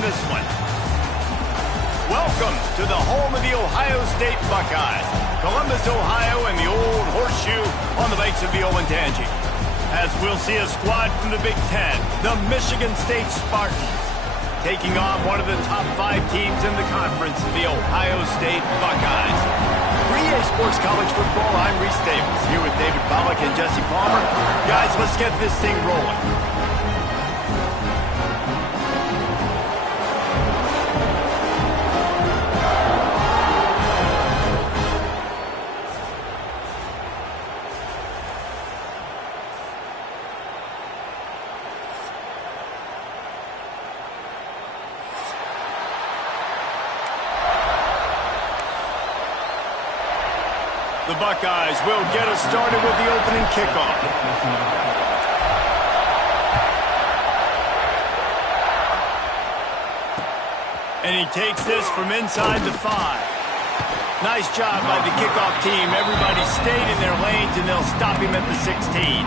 this one. Welcome to the home of the Ohio State Buckeyes, Columbus, Ohio, and the old horseshoe on the banks of the Olentangy. As we'll see a squad from the Big Ten, the Michigan State Spartans, taking on one of the top 5 teams in the conference, the Ohio State Buckeyes. For EA Sports College Football, I'm Reese Davis, here with David Pollack and Jesse Palmer. Guys, let's get this thing rolling. The Buckeyes will get us started with the opening kickoff. And he takes this from inside the 5. Nice job by the kickoff team. Everybody stayed in their lanes, and they'll stop him at the 16.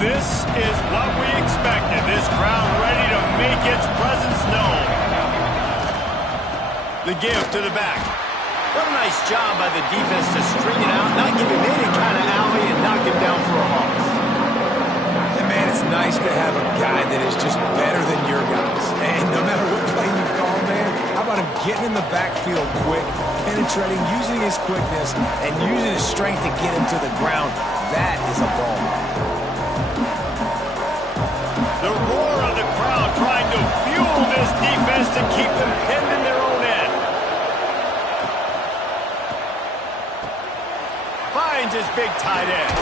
This is what we expected. This crowd ready to make its presence known. The give to the back. What a nice job by the defense to string it out, not give him any kind of alley, and knock him down for a loss. And man, it's nice to have a guy that is just better than your guys. And no matter what play you call, man, how about him getting in the backfield quick, penetrating, using his quickness, and using his strength to get him to the ground. That is a ball. The roar of the crowd trying to fuel this defense to keep them pinned in their own end. Finds his big tight end.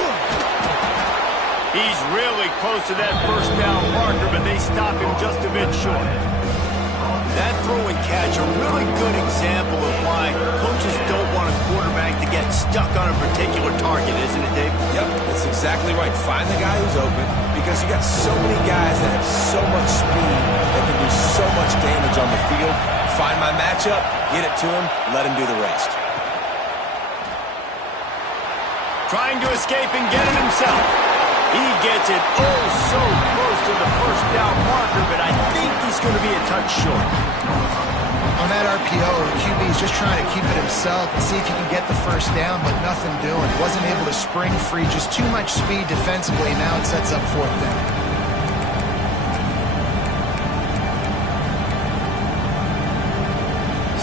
He's really close to that first down marker, but they stop him just a bit short. That throw and catch, a really good example of why coaches don't want a quarterback to get stuck on a particular target, isn't it, Dave? Yep, that's exactly right. Find the guy who's open, because you got so many guys that have so much speed that can do so much damage on the field. Find my matchup, get it to him, let him do the rest. Trying to escape and get it himself. He gets it oh so close to the first down marker, but I think he's going to be a touch short. On that RPO, the QB is just trying to keep it himself and see if he can get the first down, but nothing doing. Wasn't able to spring free, just too much speed defensively. Now it sets up 4th down.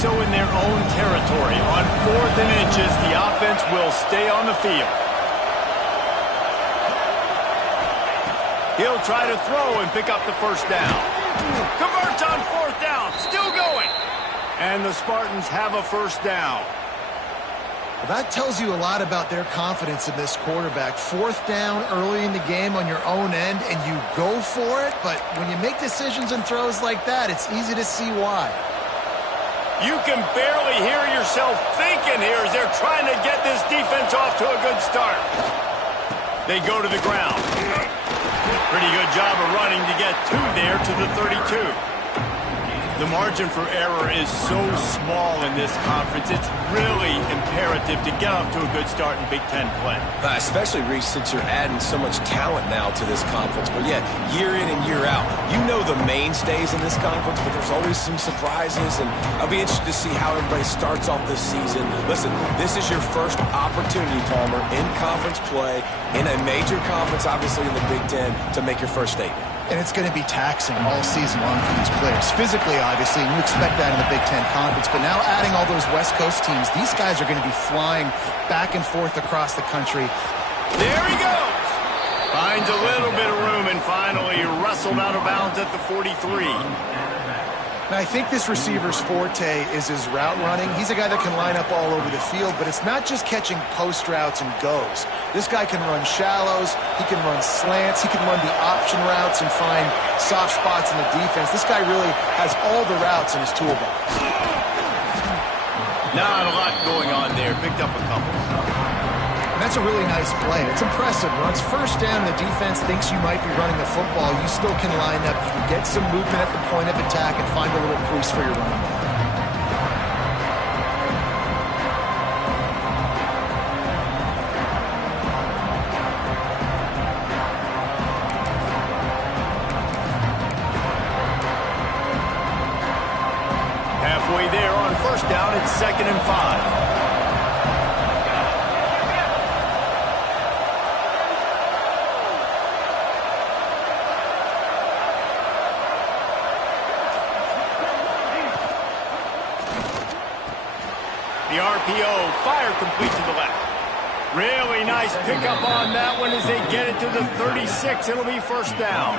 So in their own territory, on 4th and inches, the offense will stay on the field. He'll try to throw and pick up the first down. Converts on 4th down, still going. And the Spartans have a first down. Well, that tells you a lot about their confidence in this quarterback. 4th down early in the game on your own end, and you go for it. But when you make decisions and throws like that, it's easy to see why. You can barely hear yourself thinking here as they're trying to get this defense off to a good start. They go to the ground. Pretty good job of running to get 2 there to the 32. The margin for error is so small in this conference, it's really imperative to get off to a good start in Big Ten play. Especially, Reese, since you're adding so much talent now to this conference. But yeah, year in and year out, you know the mainstays in this conference, but there's always some surprises, and I'll be interested to see how everybody starts off this season. Listen, this is your first opportunity, Palmer, in conference play, in a major conference, obviously in the Big Ten, to make your first statement. And it's going to be taxing all season long for these players. Physically, obviously, and you expect that in the Big Ten Conference. But now adding all those West Coast teams, these guys are going to be flying back and forth across the country. There he goes. Finds a little bit of room and finally wrestled out of bounds at the 43. Now, I think this receiver's forte is his route running. He's a guy that can line up all over the field, but it's not just catching post routes and goes. This guy can run shallows, he can run slants, he can run the option routes and find soft spots in the defense. This guy really has all the routes in his toolbox. Not a lot going on there. Picked up a couple. And that's That's a really nice play. It's impressive. When it's first down, the defense thinks you might be running the football. You still can line up. You can get some movement at the point of attack and find a little crease for your running back. Halfway there on first down, it's 2nd and 5. The RPO, fire complete to the left. Really nice pickup on that one as they get it to the 36. It'll be first down.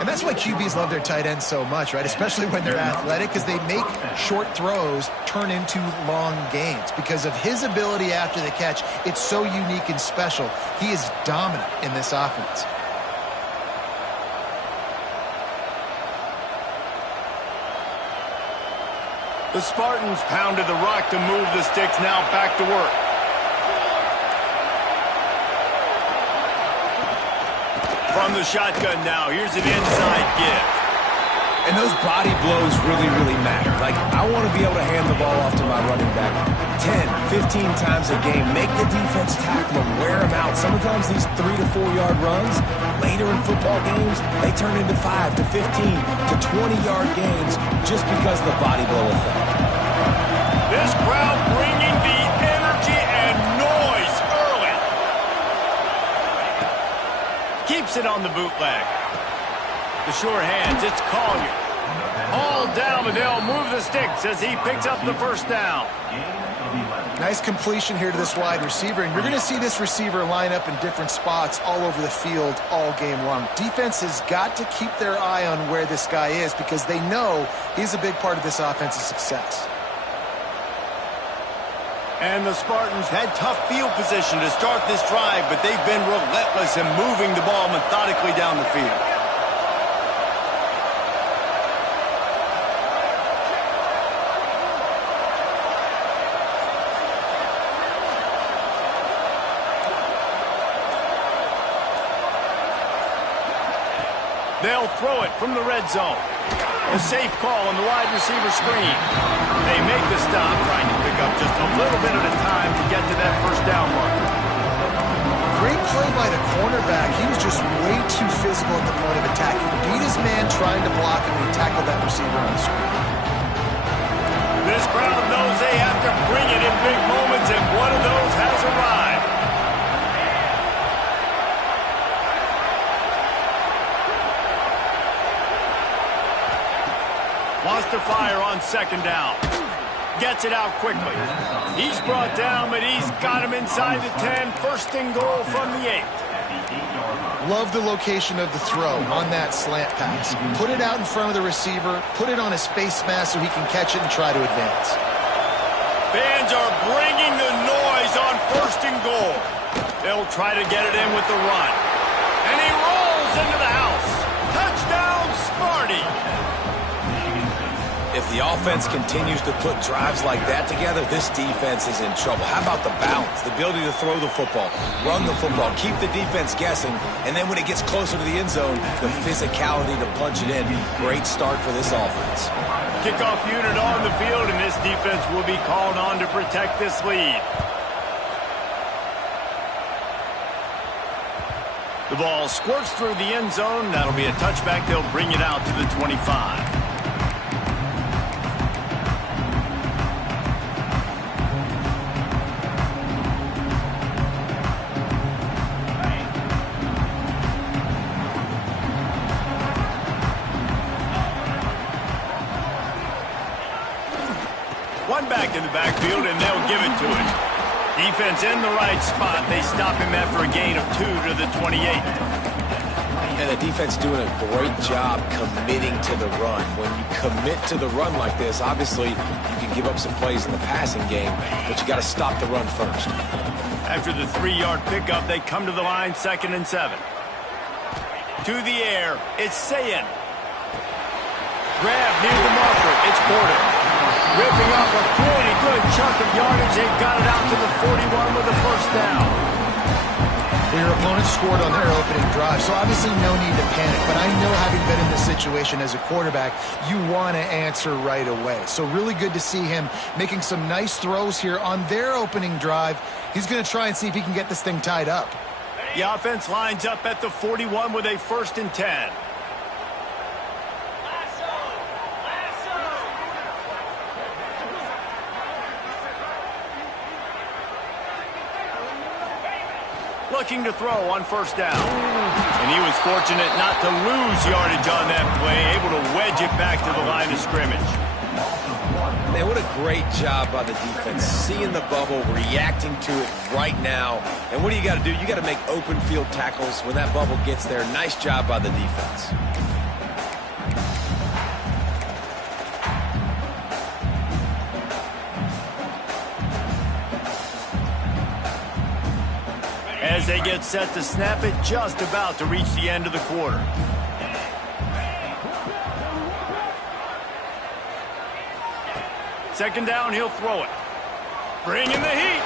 And that's why QBs love their tight ends so much, right? Especially when they're athletic, because they make short throws turn into long gains. Because of his ability after the catch, it's so unique and special. He is dominant in this offense. The Spartans pounded the rock to move the sticks, now back to work. From the shotgun now, here's an inside give. And those body blows really, really matter. Like, I want to be able to hand the ball off to my running back 10, 15 times a game. Make the defense tackle them, wear them out. Sometimes these 3 to 4 yard runs, later in football games, they turn into 5 to 15 to 20-yard gains just because of the body blow effect. This crowd bringing the energy and noise early. Keeps it on the bootleg. The sure hands, it's Collier. All down, but they'll move the sticks as he picks up the first down. Nice completion here to this wide receiver, and you're going to see this receiver line up in different spots all over the field all game long. Defense has got to keep their eye on where this guy is because they know he's a big part of this offense's success. And the Spartans had tough field position to start this drive, but they've been relentless in moving the ball methodically down the field. They'll throw it from the red zone. A safe call on the wide receiver screen. They make the stop, trying to pick up just a little bit at a time to get to that first down marker. Great play by the cornerback. He was just way too physical at the point of attack. He beat his man trying to block him, and he tackled that receiver on the screen. This crowd knows they have to bring it in big moments, and one of those has arrived. Wants to fire on second down. Gets it out quickly. He's brought down, but he's got him inside the 10. First and goal from the 8. Love the location of the throw on that slant pass. Put it out in front of the receiver. Put it on his face mask so he can catch it and try to advance. Fans are bringing the noise on first and goal. They'll try to get it in with the run. And he rolls into the house. Touchdown, Sparty. If the offense continues to put drives like that together, this defense is in trouble. How about the balance, the ability to throw the football, run the football, keep the defense guessing, and then when it gets closer to the end zone, the physicality to punch it in. Great start for this offense. Kickoff unit on the field, and this defense will be called on to protect this lead. The ball squirts through the end zone. That'll be a touchback. They'll bring it out to the 25. One back in the backfield, and they'll give it to him. Defense in the right spot. They stop him after a gain of 2 to the 28. And the defense doing a great job committing to the run. When you commit to the run like this, obviously you can give up some plays in the passing game, but you got to stop the run first. After the 3-yard pickup, they come to the line, 2nd and 7. To the air, it's Sayin. Grab near the marker, it's Porter. Ripping off a pretty good chunk of yardage. They got it out to the 41 with a first down. Your opponent scored on their opening drive, so obviously no need to panic. But I know, having been in this situation as a quarterback, you want to answer right away. So really good to see him making some nice throws here on their opening drive. He's going to try and see if he can get this thing tied up. The offense lines up at the 41 with a 1st and 10. Looking to throw on first down. And he was fortunate not to lose yardage on that play, able to wedge it back to the line of scrimmage. Man, what a great job by the defense. Seeing the bubble, reacting to it right now. And what do you got to do? You got to make open field tackles when that bubble gets there. Nice job by the defense. As they get set to snap it, just about to reach the end of the quarter. Second down, he'll throw it. Bringing the heat.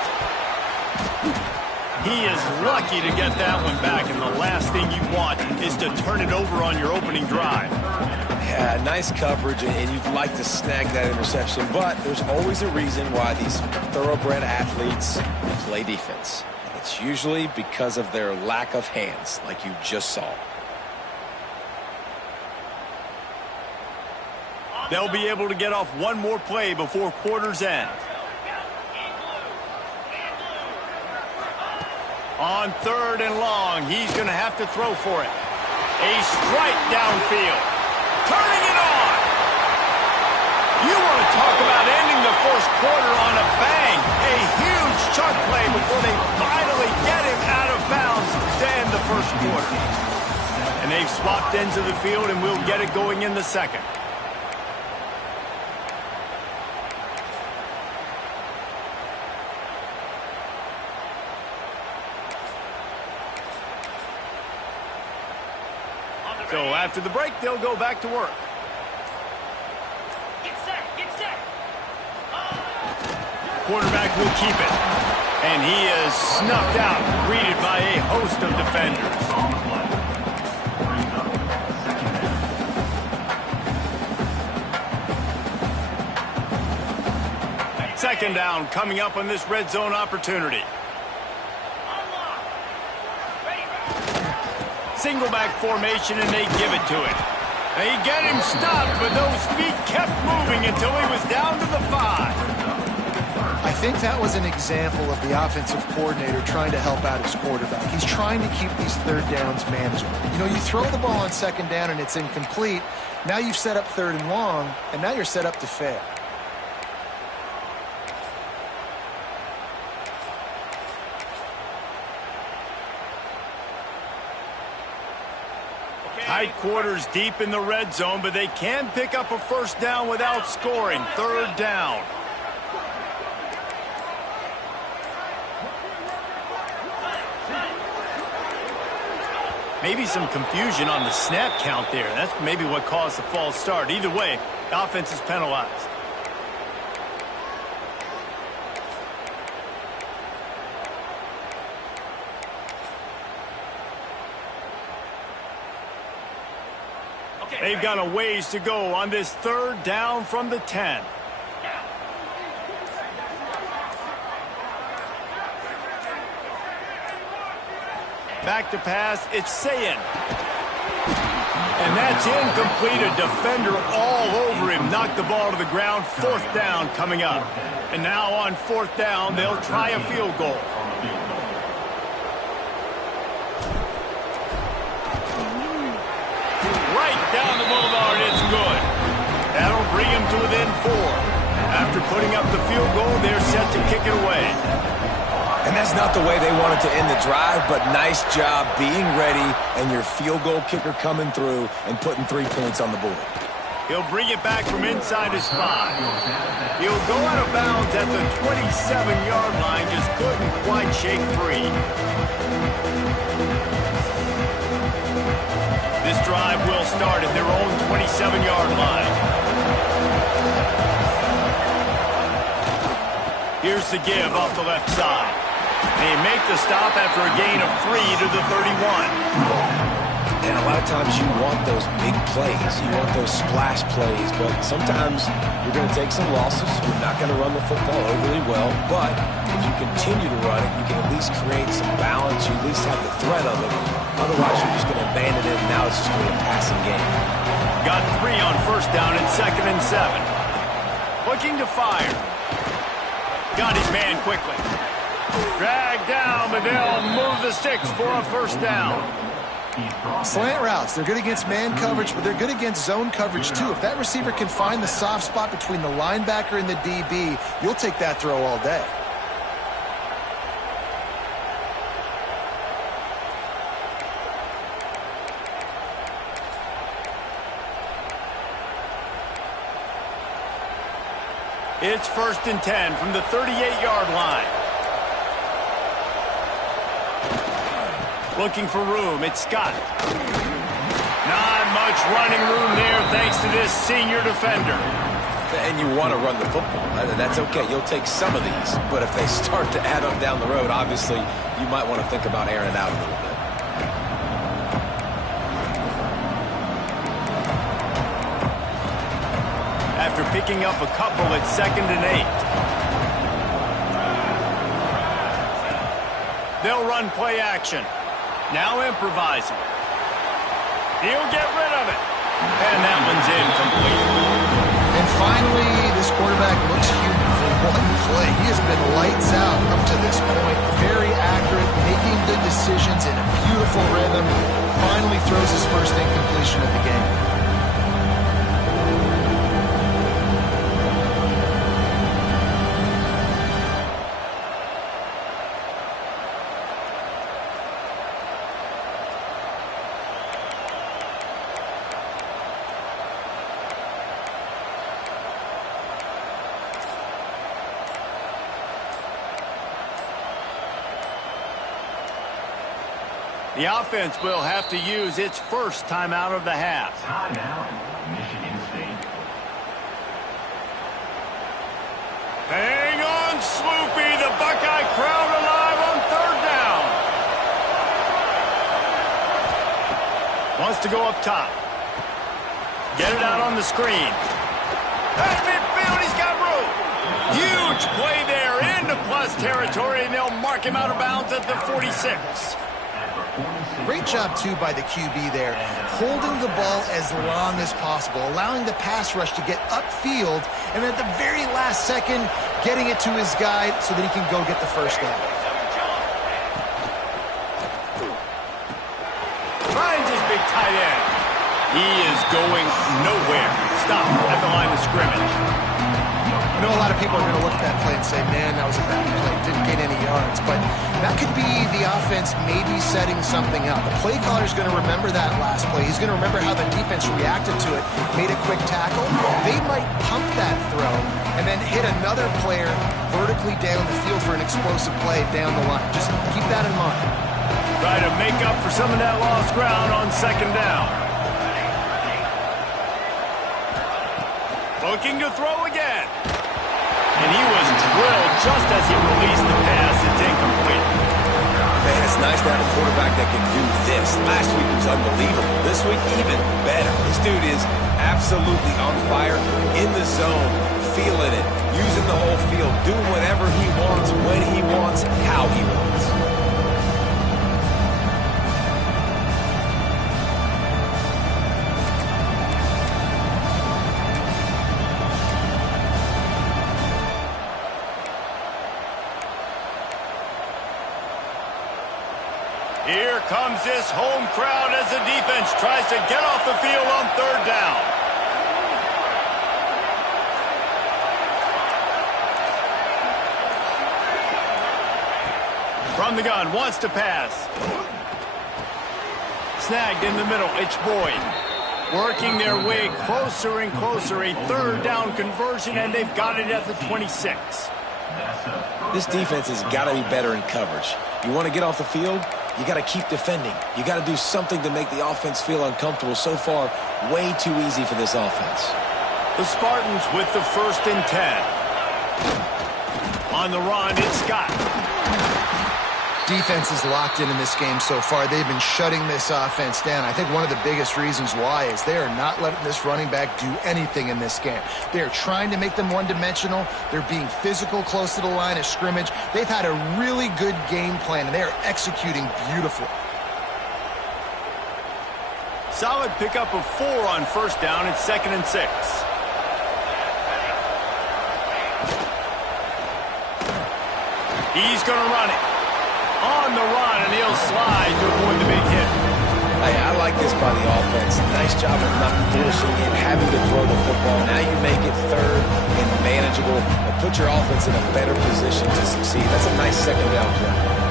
He is lucky to get that one back, and the last thing you want is to turn it over on your opening drive. Yeah, nice coverage, and you'd like to snag that interception, but there's always a reason why these thoroughbred athletes play defense. It's usually because of their lack of hands, like you just saw. They'll be able to get off one more play before quarter's end. On 3rd and long, he's going to have to throw for it. A strike downfield. Turning it on. You want to talk about ending the first quarter on a bang. A huge chunk play before they finally get him out of bounds to end the first quarter. And they've swapped ends of the field, and we'll get it going in the second. So after the break, they'll go back to work. Get set, get set. Quarterback will keep it. And he is snuffed out, greeted by a host of defenders. Second down coming up on this red zone opportunity. Single back formation, and they give it to it. They get him stopped, but those feet kept moving until he was down to the 5. I think that was an example of the offensive coordinator trying to help out his quarterback. He's trying to keep these third downs manageable. You know, you throw the ball on second down and it's incomplete. Now you've set up 3rd and long, and now you're set up to fail. Tight quarters deep in the red zone, but they can pick up a first down without scoring. 3rd down. Maybe some confusion on the snap count there. That's maybe what caused the false start. Either way, the offense is penalized. They've got a ways to go on this 3rd down from the 10. Back to pass, it's Sayin. And that's incomplete. A defender all over him. Knocked the ball to the ground. 4th down coming up. And now on 4th down, they'll try a field goal. Down the boulevard, it's good. That'll bring him to within 4. After putting up the field goal, they're set to kick it away. And that's not the way they wanted to end the drive, but nice job being ready and your field goal kicker coming through and putting 3 points on the board. He'll bring it back from inside his 5. He'll go out of bounds at the 27-yard line, just couldn't quite shake free. This drive will start at their own 27-yard line. Here's the give off the left side. They make the stop after a gain of 3 to the 31. And a lot of times you want those big plays. You want those splash plays. But sometimes you're going to take some losses. You're not going to run the football overly well. But if you continue to run it, you can at least create some balance. You at least have the threat of it. Otherwise, you're just going to abandon it, and now it's just going to be a passing game. Got 3 on first down and 2nd and 7. Looking to fire. Got his man quickly. Dragged down, but they'll move the sticks for a first down. Slant routes, they're good against man coverage, but they're good against zone coverage too. If that receiver can find the soft spot between the linebacker and the DB, you'll take that throw all day. It's 1st and 10 from the 38-yard line. Looking for room, it's Scott. Not much running room there thanks to this senior defender. And you want to run the football. That's okay. You'll take some of these. But if they start to add up down the road, obviously you might want to think about airing it out a little bit. After picking up a couple at 2nd and 8. They'll run play action. Now improvising. He'll get rid of it. And that one's incomplete. And finally, this quarterback looks human for one play. He has been lights out up to this point. Very accurate, making good decisions in a beautiful rhythm. Finally throws his first incompletion of the game. The offense will have to use its first timeout of the half. Timeout, Michigan State. Hang on, Sloopy. The Buckeye crowd alive on 3rd down. Wants to go up top. Get it out on the screen. At midfield, he's got room. Huge play there into plus territory, and they'll mark him out of bounds at the 46. Great job, too, by the QB there, holding the ball as long as possible, allowing the pass rush to get upfield, and at the very last second, getting it to his guy so that he can go get the first down. Finds his big tight end. He is going nowhere. Stop at the line of scrimmage. I know a lot of people are going to look at that play and say, man, that was a bad play. Didn't gain any yards. But that could be the offense maybe setting something up. The play caller is going to remember that last play. He's going to remember how the defense reacted to it, made a quick tackle. They might pump that throw and then hit another player vertically down the field for an explosive play down the line. Just keep that in mind. Try to make up for some of that lost ground on 2nd down. Looking to throw again. And he was drilled just as he released the pass. It's incomplete. Man, it's nice to have a quarterback that can do this. Last week was unbelievable. This week, even better. This dude is absolutely on fire, in the zone, feeling it, using the whole field, doing whatever he wants, when he wants, how he wants. Here comes this home crowd as the defense tries to get off the field on 3rd down. From the gun, wants to pass. Snagged in the middle, it's Boyd. Working their way closer and closer, a 3rd down conversion, and they've got it at the 26. This defense has got to be better in coverage. You want to get off the field? You got to keep defending. You got to do something to make the offense feel uncomfortable. So far, way too easy for this offense. The Spartans with the 1st and 10. On the run, it's Scott. Defense is locked in this game so far. They've been shutting this offense down. I think one of the biggest reasons why is they are not letting this running back do anything in this game. They are trying to make them one-dimensional. They're being physical close to the line of scrimmage. They've had a really good game plan, and they are executing beautifully. Solid pickup of 4 on first down. It's 2nd and 6. He's going to run it. On the run, and he'll slide to avoid the big hit. Hey, I like this by the offense. Nice job of not forcing it, having to throw the football. Now you make it 3rd and manageable and put your offense in a better position to succeed. That's a nice 2nd down play.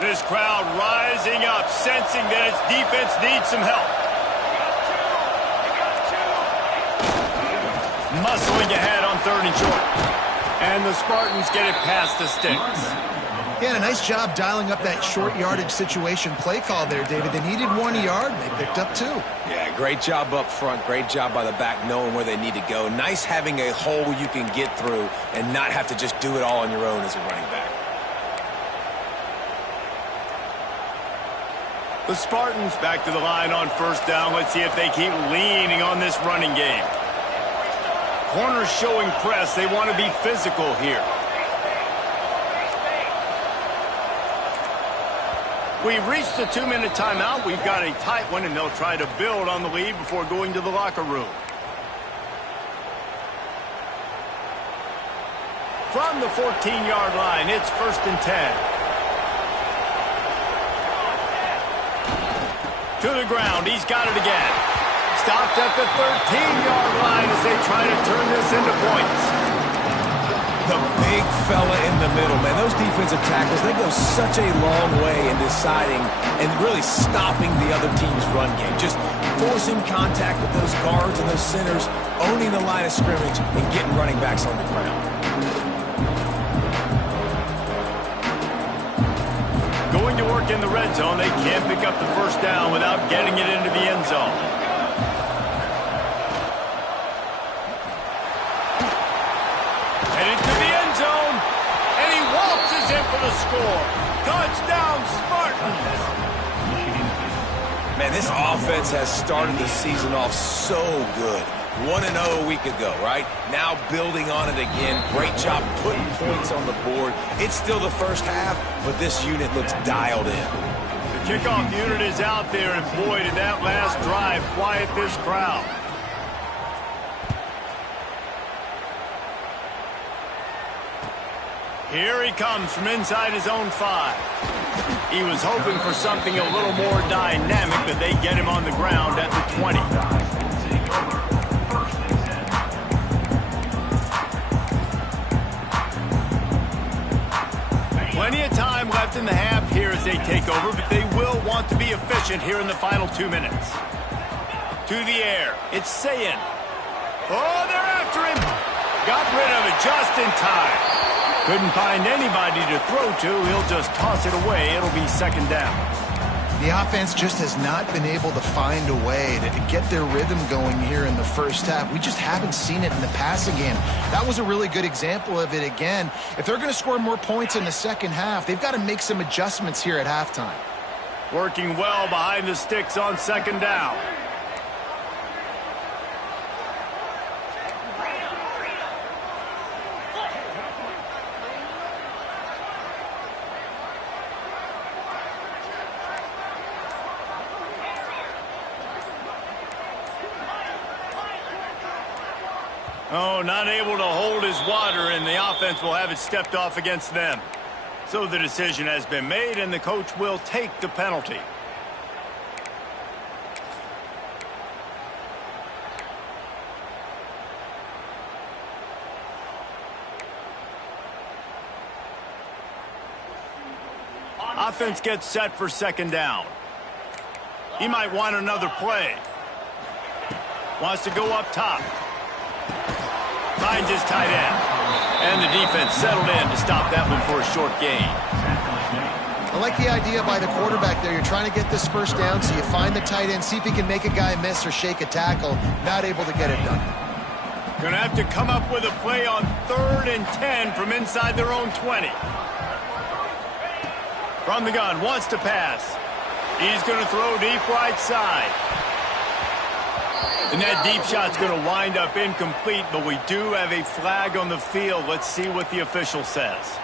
This crowd rising up, sensing that its defense needs some help. Muscling ahead on 3rd and short. And the Spartans get it past the sticks. Yeah, a nice job dialing up that short yardage situation play call there, David. They needed 1 yard, and they picked up 2. Yeah, great job up front. Great job by the back knowing where they need to go. Nice having a hole you can get through and not have to just do it all on your own as a running back. The Spartans back to the line on first down. Let's see if they keep leaning on this running game. Corners showing press. They want to be physical here. We've reached the 2-minute timeout. We've got a tight one, and they'll try to build on the lead before going to the locker room. From the 14-yard line, it's 1st and 10. To the ground, he's got it again. Stopped at the 13-yard line as they try to turn this into points. The big fella in the middle, man. Those defensive tackles, they go such a long way in deciding and really stopping the other team's run game. Just forcing contact with those guards and those centers, owning the line of scrimmage, and getting running backs on the ground. Going to work in the red zone, they can't pick up the first down without getting it into the end zone. Headed to the end zone, and he waltzes in for the score. Touchdown, Spartans! Man, this offense has started the season off so good. 1-0 a week ago, right? Now building on it again. Great job putting points on the board. It's still the first half, but this unit looks dialed in. The kickoff unit is out there, and boy, did that last drive quiet this crowd. Here he comes from inside his own 5. He was hoping for something a little more dynamic, but they get him on the ground at the 20. Plenty of time left in the half here as they take over, but they will want to be efficient here in the final 2 minutes. To the air, it's Sayin. Oh, they're after him. Got rid of it just in time. Couldn't find anybody to throw to. He'll just toss it away. It'll be 2nd down. The offense just has not been able to find a way to get their rhythm going here in the first half. We just haven't seen it in the passing game. That was a really good example of it again. If they're going to score more points in the second half, they've got to make some adjustments here at halftime. Working well behind the sticks on 2nd down. Oh, not able to hold his water, and the offense will have it stepped off against them. So the decision has been made, and the coach will take the penalty. Offense gets set for 2nd down. He might want another play. Wants to go up top. Finds his tight end. And the defense settled in to stop that one for a short gain. I like the idea by the quarterback there. You're trying to get this first down, so you find the tight end, see if he can make a guy miss or shake a tackle. Not able to get it done. Gonna have to come up with a play on 3rd and 10 from inside their own 20. From the gun, wants to pass. He's gonna throw deep right side. And that deep shot's gonna wind up incomplete, but we do have a flag on the field. Let's see what the official says.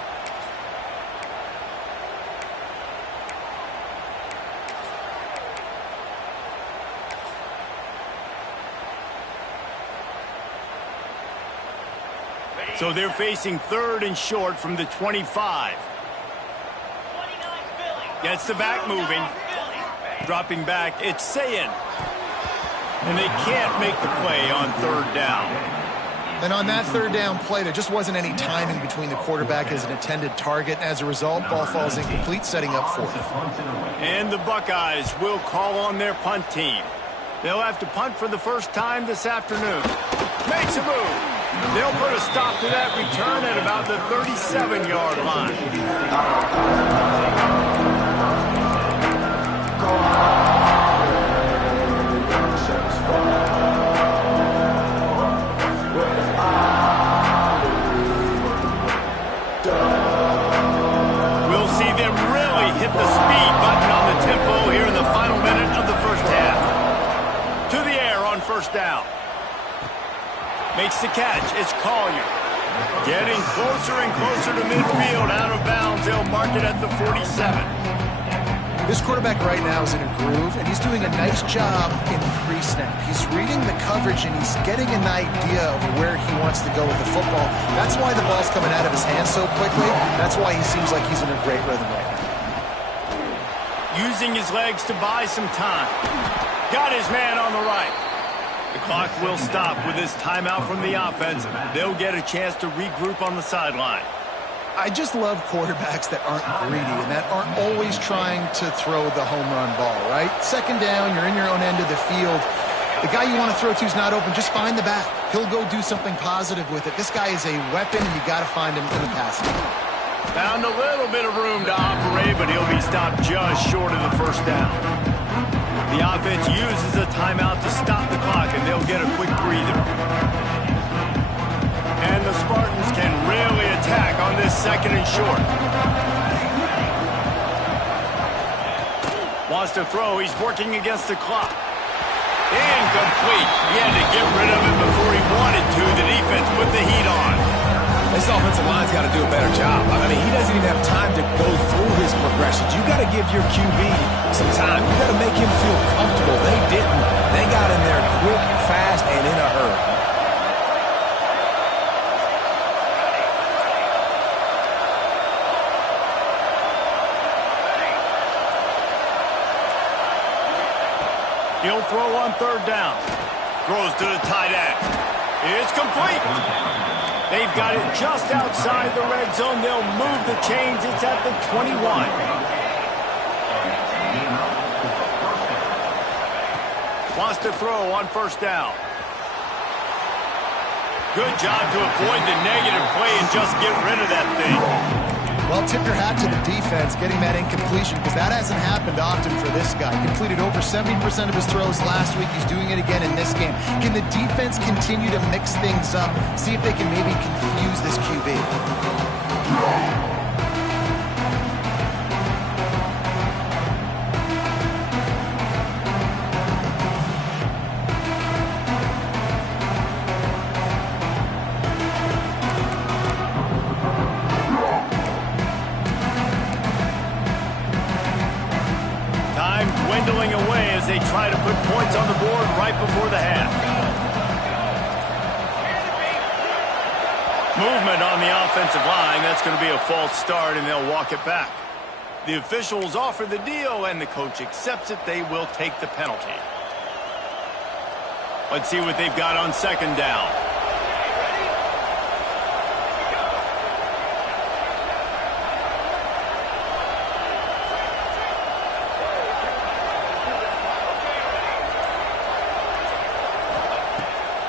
So they're facing 3rd and short from the 25. Gets the back moving. Dropping back, it's Sayin. And they can't make the play on 3rd down. And on that 3rd down play, there just wasn't any timing between the quarterback and his intended target. As a result, ball falls incomplete, setting up 4th. And the Buckeyes will call on their punt team. They'll have to punt for the first time this afternoon. Makes a move. They'll put a stop to that return at about the 37-yard line. We'll see them really hit the speed button on the tempo here in the final minute of the first half. To the air on 1st down. Makes the catch. It's Collier. Getting closer and closer to midfield. Out of bounds. They'll mark it at the 47. This quarterback right now is in a groove, and he's doing a nice job in pre-snap. He's reading the coverage, and he's getting an idea of where he wants to go with the football. That's why the ball's coming out of his hands so quickly. That's why he seems like he's in a great rhythm right now. Using his legs to buy some time. Got his man on the right. The clock will stop with this timeout from the offense. They'll get a chance to regroup on the sideline. I just love quarterbacks that aren't greedy and that aren't always trying to throw the home run ball, right? 2nd down, you're in your own end of the field. The guy you want to throw to is not open. Just find the back. He'll go do something positive with it. This guy is a weapon, and you got to find him in the passing. Found a little bit of room to operate, but he'll be stopped just short of the 1st down. The offense uses a timeout to stop the clock, and they'll get a quick breather. And the Spartans can really attack on this 2nd and short. Wants to throw. He's working against the clock. Incomplete. He had to get rid of it before he wanted to. The defense put the heat on. This offensive line's got to do a better job. I mean, he doesn't even have time to go through his progressions. You got to give your QB some time. You got to make him feel comfortable. They didn't. They got in there quick, fast, and in a hurry. He'll throw on 3rd down. Throws to the tight end. It's complete. They've got it just outside the red zone. They'll move the chains. It's at the 21. Wants to throw on 1st down. Good job to avoid the negative play and just get rid of that thing. Well, tip your hat to the defense getting that incompletion, because that hasn't happened often for this guy. Completed over 70% of his throws last week. He's doing it again in this game. Can the defense continue to mix things up, see if they can maybe confuse this QB? Dwindling away as they try to put points on the board right before the half. Movement on the offensive line. That's going to be a false start, and they'll walk it back. The officials offer the deal, and the coach accepts it. They will take the penalty. Let's see what they've got on 2nd down.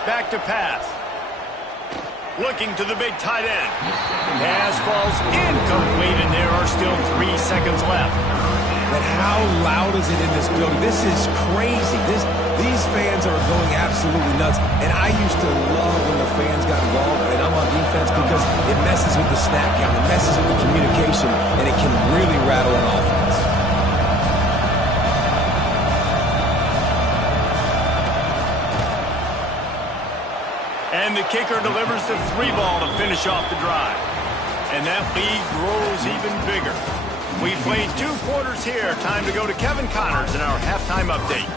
Back to pass. looking to the big tight end. Pass falls incomplete, and there are still 3 seconds left. But how loud is it in this building? This is crazy. These fans are going absolutely nuts. And I used to love when the fans got involved, and I'm on defense, because it messes with the snap count, it messes with the communication, and it can really rattle an offense. And the kicker delivers the 3 ball to finish off the drive. And that lead grows even bigger. We've played 2 quarters here. Time to go to Kevin Connors in our halftime update.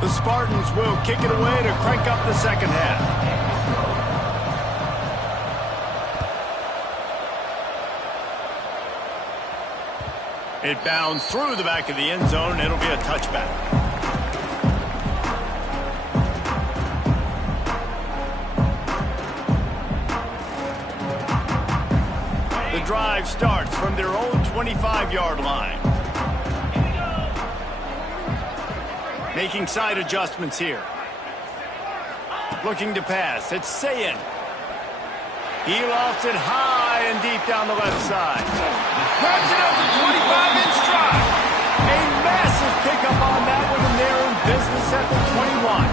The Spartans will kick it away to crank up the second half. It bounds through the back of the end zone. It'll be a touchback. The drive starts from their own 25-yard line. Making side adjustments here. Looking to pass. It's Sayin. He lofts it high and deep down the left side. Grabs it up to 25 in stride. A massive pickup on that one, and they're in business at the 21.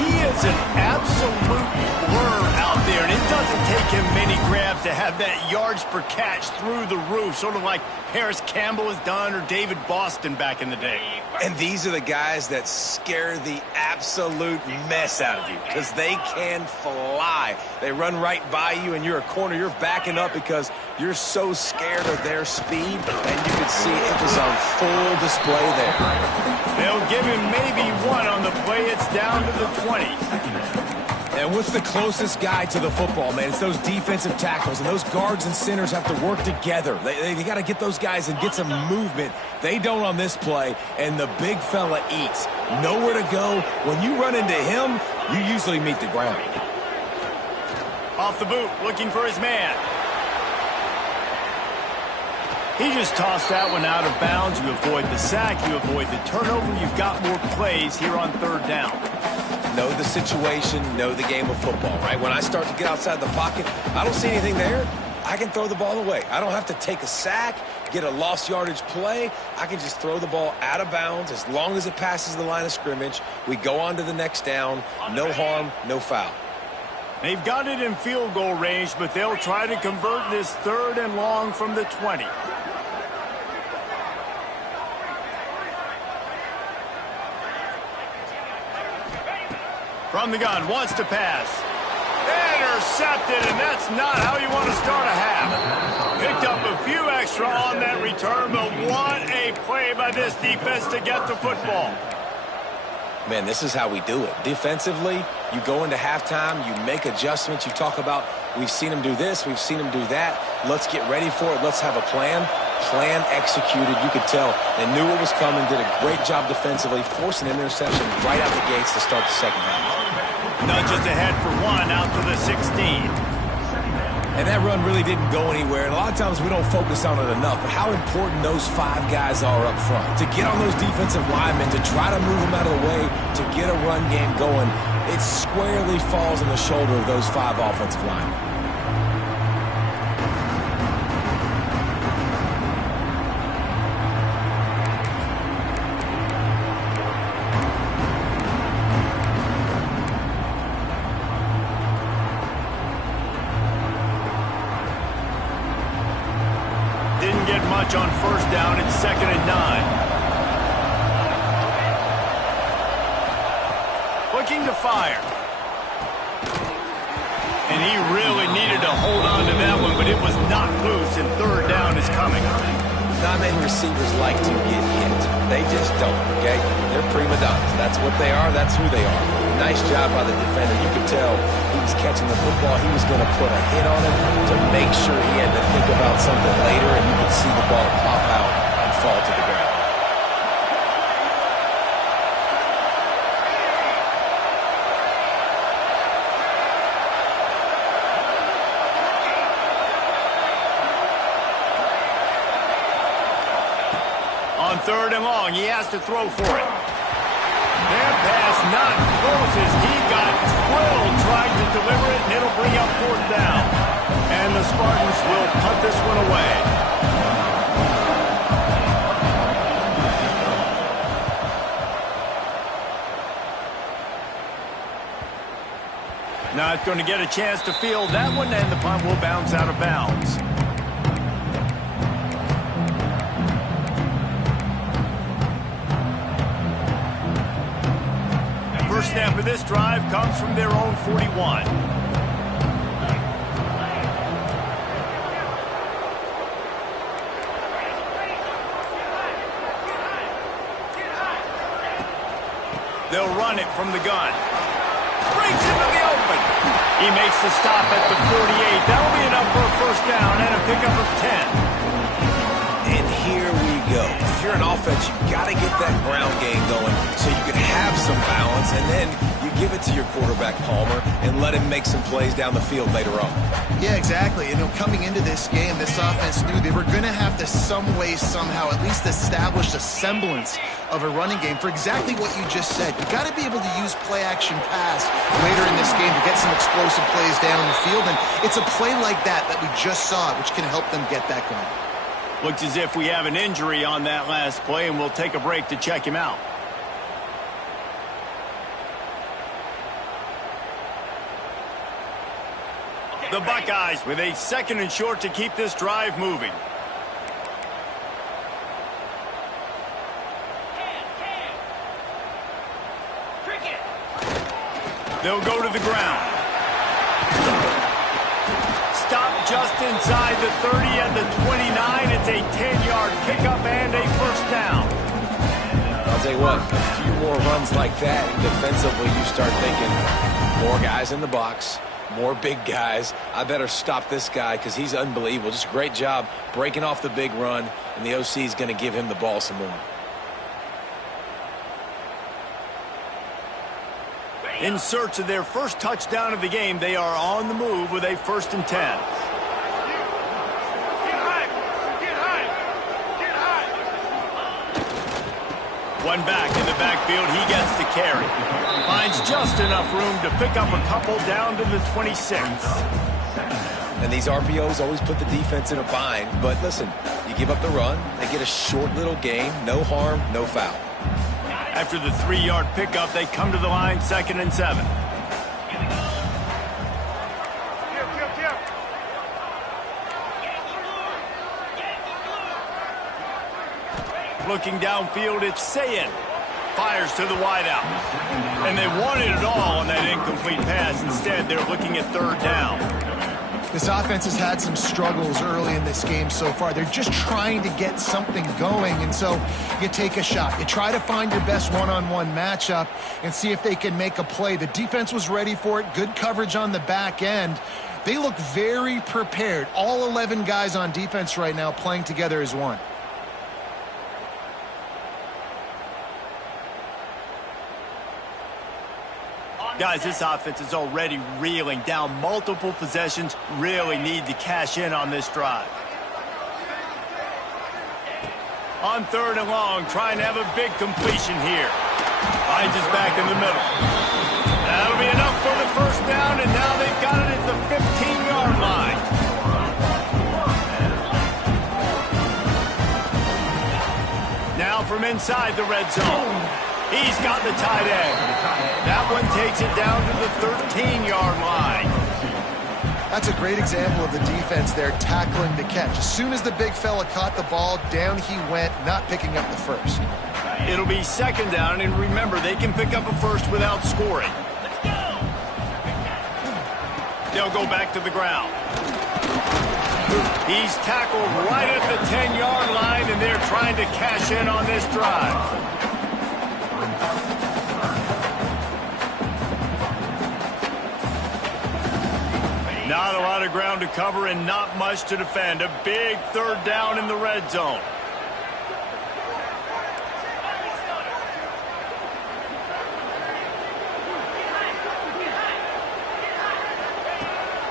He is an absolute blur out there, and it doesn't take him many grabs to have that yards per catch through the roof, sort of like Paris Campbell has done or David Boston back in the day. And these are the guys that scare the absolute mess out of you, because they can fly. They run right by you, and you're a corner. You're backing up because you're so scared of their speed, and you can see it was on full display there. They'll give him maybe 1 on the play. It's down to the 20. And what's the closest guy to the football, man? It's those defensive tackles, and those guards and centers have to work together. They got to get those guys and get some movement. They don't on this play, and the big fella eats. Nowhere to go. When you run into him, you usually meet the ground. Off the boot, looking for his man. He just tossed that one out of bounds. You avoid the sack, you avoid the turnover. You've got more plays here on 3rd down. Know the situation, know the game of football, right? When I start to get outside the pocket, I don't see anything there, I can throw the ball away. I don't have to take a sack, get a lost yardage play. I can just throw the ball out of bounds as long as it passes the line of scrimmage. We go on to the next down. No harm, no foul. They've got it in field goal range, but they'll try to convert this 3rd and long from the 20. From the gun, wants to pass. Intercepted, and that's not how you want to start a half. Picked up a few extra on that return, but what a play by this defense to get the football. Man, this is how we do it. Defensively, you go into halftime, you make adjustments. You talk about, we've seen them do this, we've seen them do that. Let's get ready for it. Let's have a plan. Plan executed. You could tell they knew what was coming, did a great job defensively, forcing an interception right out the gates to start the second half. Nudges ahead for 1 out to the 16. And that run really didn't go anywhere. And a lot of times we don't focus on it enough, but how important those 5 guys are up front. To get on those defensive linemen, to try to move them out of the way, to get a run game going, it squarely falls on the shoulder of those 5 offensive linemen. On 1st down, it's 2nd and 9. Looking to fire. And he really needed to hold on to that one, but it was not loose, and 3rd down is coming. Not many receivers like to get hit. They just don't, okay? They're prima donnas. That's what they are. That's who they are. Nice job by the defender. You could tell he was catching the football. He was going to put a hit on him to make sure he had to think about something later, and you could see the ball pop out and fall to the ground. On 3rd and long, he has to throw for it. That pass not close as he got drilled trying to deliver it, and it'll bring up 4th down. And the Spartans will punt this one away. Not going to get a chance to field that one, and the punt will bounce out of bounds. First snap of this drive comes from their own 41. They'll run it from the gun. Breaks into the open. He makes the stop at the 48. That'll be enough for a 1st down and a pickup of 10. And here we go. If you're an offense, you got to get that ground game going so you can have some balance, and then you give it to your quarterback, Palmer, and let him make some plays down the field later on. Yeah, exactly. You know, coming into this game, this offense knew they were going to have to some way, somehow, at least establish a semblance of a running game for exactly what you just said. You got to be able to use play-action pass later in this game to get some explosive plays down the field, and it's a play like that we just saw, which can help them get that going. Looks as if we have an injury on that last play, and we'll take a break to check him out. The Buckeyes with a 2nd and short to keep this drive moving. They'll go to the ground. Stop just inside the 30 and the 29. It's a 10-yard pickup and a 1st down. I'll tell you what, a few more runs like that, and defensively you start thinking, more guys in the box, more big guys. I better stop this guy because he's unbelievable. Just a great job breaking off the big run, and the OC is going to give him the ball some more. In search of their first touchdown of the game, they are on the move with a 1st and 10. One back in the backfield, he gets the carry. Finds just enough room to pick up a couple down to the 26. And these RPOs always put the defense in a bind, but listen, you give up the run, they get a short little gain, no harm, no foul. After the 3-yard pickup, they come to the line, 2nd and 7. Looking downfield, it's Sayin. Fires to the wideout. And they wanted it all on that incomplete pass. Instead, they're looking at 3rd down. This offense has had some struggles early in this game so far. They're just trying to get something going, and so you take a shot. You try to find your best one-on-one matchup and see if they can make a play. The defense was ready for it. Good coverage on the back end. They look very prepared. All 11 guys on defense right now playing together as one. Guys, this offense is already reeling down multiple possessions. Really need to cash in on this drive. On 3rd and long, trying to have a big completion here. Finds his back in the middle. That'll be enough for the 1st down, and now they've got it at the 15-yard line. Now from inside the red zone. He's got the tight end. That one takes it down to the 13-yard line. That's a great example of the defense there tackling the catch. As soon as the big fella caught the ball, down he went, not picking up the 1st. It'll be 2nd down, and remember, they can pick up a 1st without scoring. They'll go back to the ground. He's tackled right at the 10-yard line, and they're trying to cash in on this drive. Not a lot of ground to cover and not much to defend. A big 3rd down in the red zone.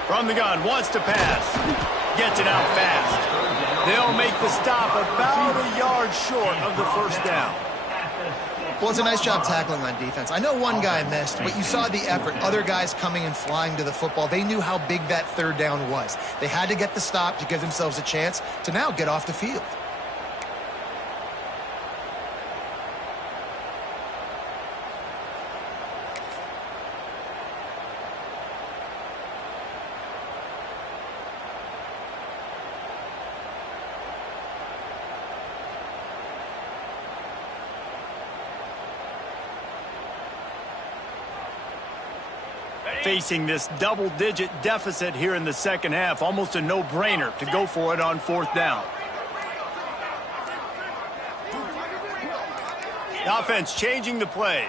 From the gun, wants to pass. Gets it out fast. They'll make the stop about a yard short of the 1st down. Well, it's a nice job tackling on defense. I know one guy missed, but you saw the effort. Other guys coming and flying to the football. They knew how big that third down was. They had to get the stop to give themselves a chance to now get off the field. Facing this double-digit deficit here in the second half, almost a no-brainer to go for it on fourth down. The offense changing the play.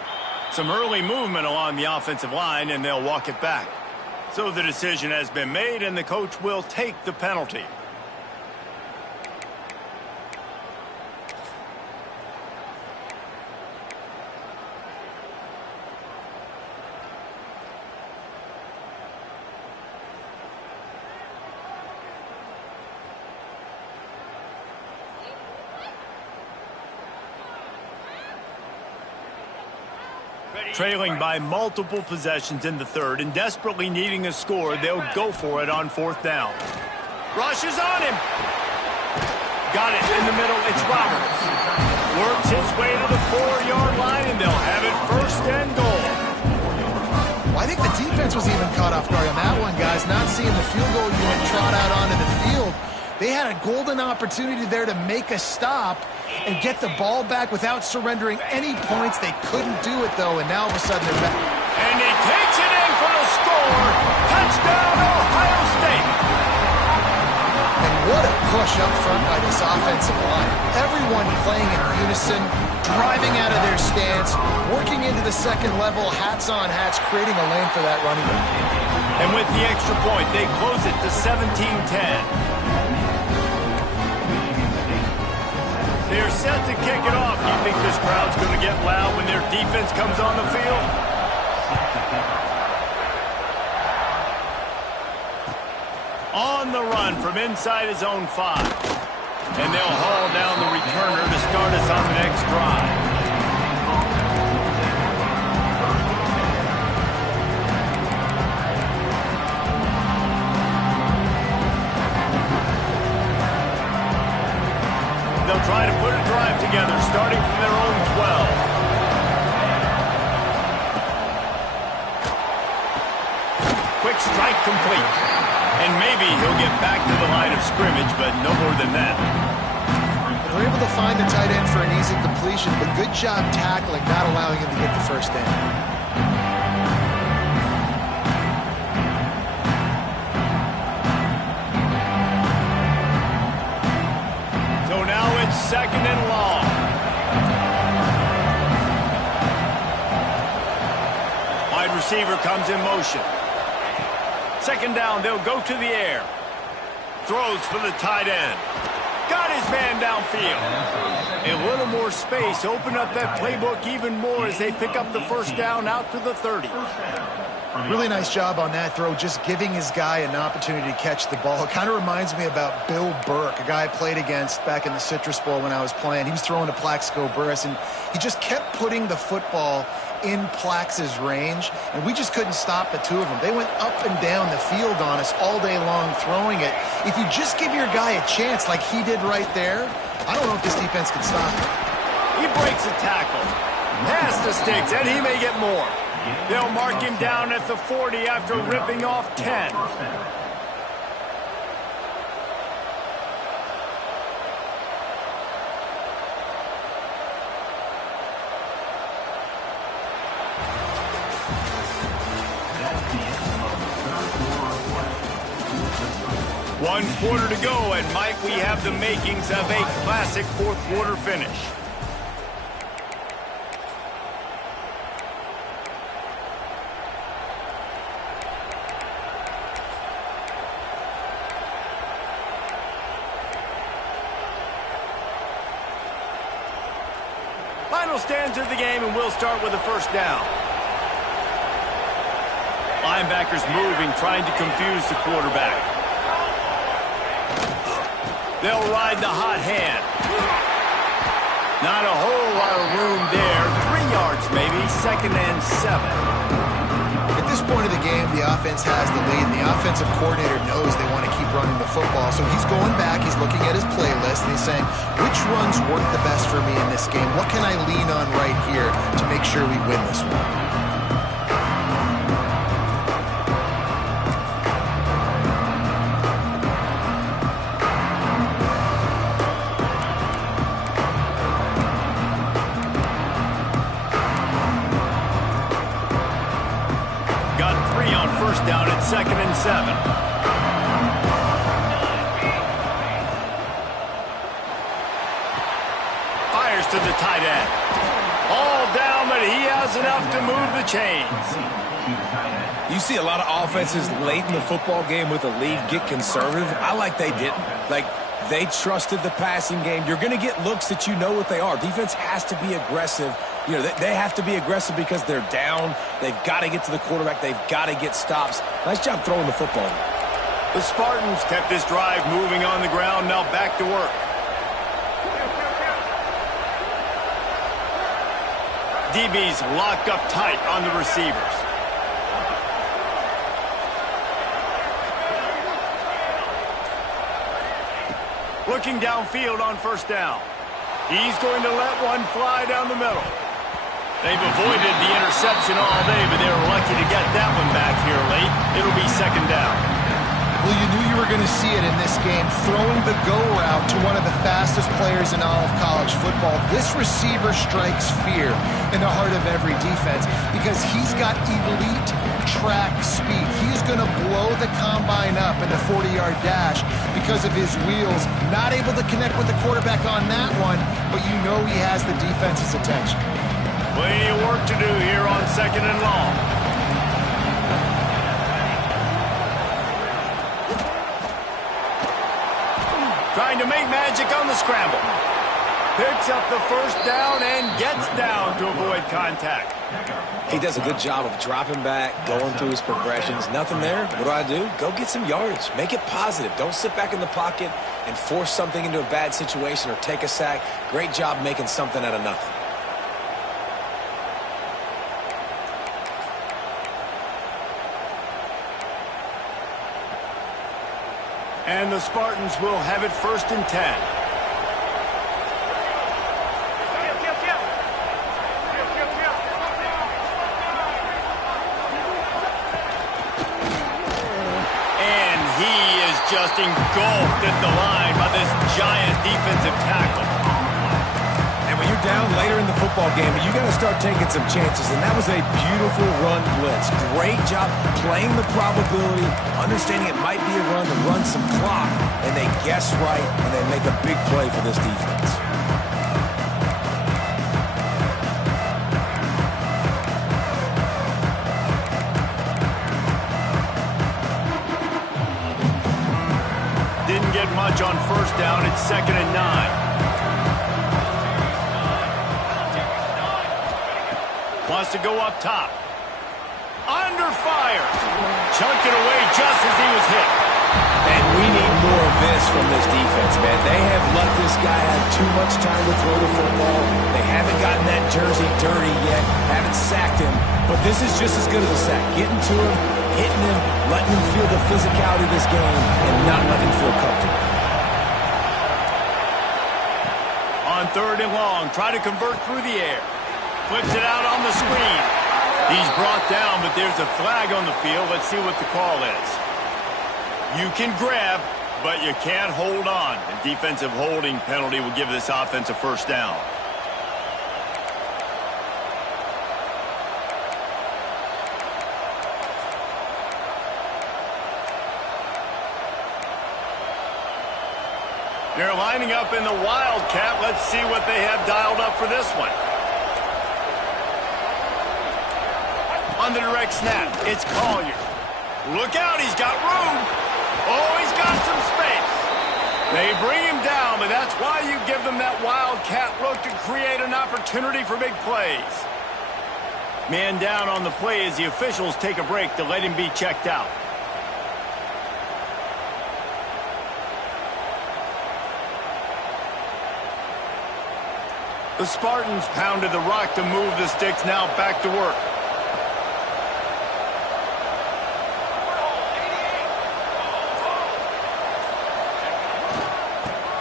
Some early movement along the offensive line, and they'll walk it back. So the decision has been made, and the coach will take the penalty. Trailing by multiple possessions in the third and desperately needing a score, they'll go for it on fourth down. Rush is on him. Got it in the middle. It's Roberts. Works his way to the 4-yard line, and they'll have it first and goal. Well, I think the defense was even caught off guard on that one, guys. Not seeing the field goal unit trot out onto the field. They had a golden opportunity there to make a stop and get the ball back without surrendering any points. They couldn't do it, though, and now all of a sudden they're back. And he takes it in for the score. Touchdown, Ohio State. And what a push up front by this offensive line. Everyone playing in unison, driving out of their stance, working into the second level, hats on hats, creating a lane for that running back. And with the extra point, they close it to 17-10. They're set to kick it off. Do you think this crowd's going to get loud when their defense comes on the field? On the run from inside his own 5. And they'll haul down the returner to start us on the next drive. They'll try to put a drive together, starting from their own 12. Quick strike complete. And maybe he'll get back to the line of scrimmage, but no more than that. They're able to find the tight end for an easy completion, but good job tackling, not allowing him to get the first down. Second and long. Wide receiver comes in motion. Second down, they'll go to the air. Throws for the tight end. Got his man downfield. A little more space. Open up that playbook even more as they pick up the first down out to the 30. Really nice job on that throw, just giving his guy an opportunity to catch the ball. It kind of reminds me about Bill Burke, a guy I played against back in the Citrus Bowl when I was playing. He was throwing to Plaxico Burress, and he just kept putting the football in Plax's range, and we just couldn't stop the two of them. They went up and down the field on us all day long throwing it. If you just give your guy a chance like he did right there, I don't know if this defense can stop him. He breaks a tackle. Pass to Sticks, and he may get more. They'll mark him down at the 40 after ripping off 10. One quarter to go, and Mike, we have the makings of a classic fourth quarter finish. Final stands of the game, and we'll start with the first down. Linebackers moving, trying to confuse the quarterback. They'll ride the hot hand. Not a whole lot of room there. 3 2nd and 7. At this point of the game, the offense has the lead, and the offensive coordinator knows they want to keep running the football. So he's going back, he's looking at his playlist, and he's saying, which runs work the best for me in this game? What can I lean on right here to make sure we win this one? First down at 2nd and 7. Fires to the tight end. All down, but he has enough to move the chains. You see a lot of offenses late in the football game with a lead get conservative. I like they didn't. Like, they trusted the passing game. You're going to get looks that you know what they are. Defense has to be aggressive. You know, they have to be aggressive because they're down. They've got to get to the quarterback. They've got to get stops. Nice job throwing the football. The Spartans kept this drive moving on the ground. Now back to work. DB's locked up tight on the receivers. Looking downfield on first down. He's going to let one fly down the middle. They've avoided the interception all day, but they were lucky to get that one back here late. It'll be 2nd down. Well, you knew you were going to see it in this game, throwing the go route to one of the fastest players in all of college football. This receiver strikes fear in the heart of every defense because he's got elite track speed. He's going to blow the combine up in the 40-yard dash because of his wheels. Not able to connect with the quarterback on that one, but you know he has the defense's attention. Plenty of work to do here on 2nd and long. Trying to make magic on the scramble. Picks up the first down and gets down to avoid contact. He does a good job of dropping back, going through his progressions. Nothing there. What do? Go get some yardage. Make it positive. Don't sit back in the pocket and force something into a bad situation or take a sack. Great job making something out of nothing. And the Spartans will have it 1st and 10. And he is just engulfed at the line by this giant defensive tackle. And when you're down later in the football game, you got to start taking some chances, and that was a beautiful run blitz. Great job playing the probability, understanding it might be a run to run some clock, and they guess right, and they make a big play for this defense. Didn't get much on first down. It's 2nd and 9. Wants to go up top. Under fire. Chunked it away just as he was hit. And we need more of this from this defense, man. They have let this guy have too much time to throw the football. They haven't gotten that jersey dirty yet, haven't sacked him. But this is just as good as a sack. Getting to him, hitting him, letting him feel the physicality of this game, and not letting him feel comfortable. On 3rd and long, try to convert through the air. Flips it out on the screen. He's brought down, but there's a flag on the field. Let's see what the call is. You can grab, but you can't hold on. A defensive holding penalty will give this offense a 1st down. They're lining up in the Wildcat. Let's see what they have dialed up for this one. On the direct snap, it's Collier. Look out, he's got room. Oh, he's got some space. They bring him down, but that's why you give them that Wildcat look to create an opportunity for big plays. Man down on the play as the officials take a break to let him be checked out. The Spartans pounded the rock to move the sticks, now back to work.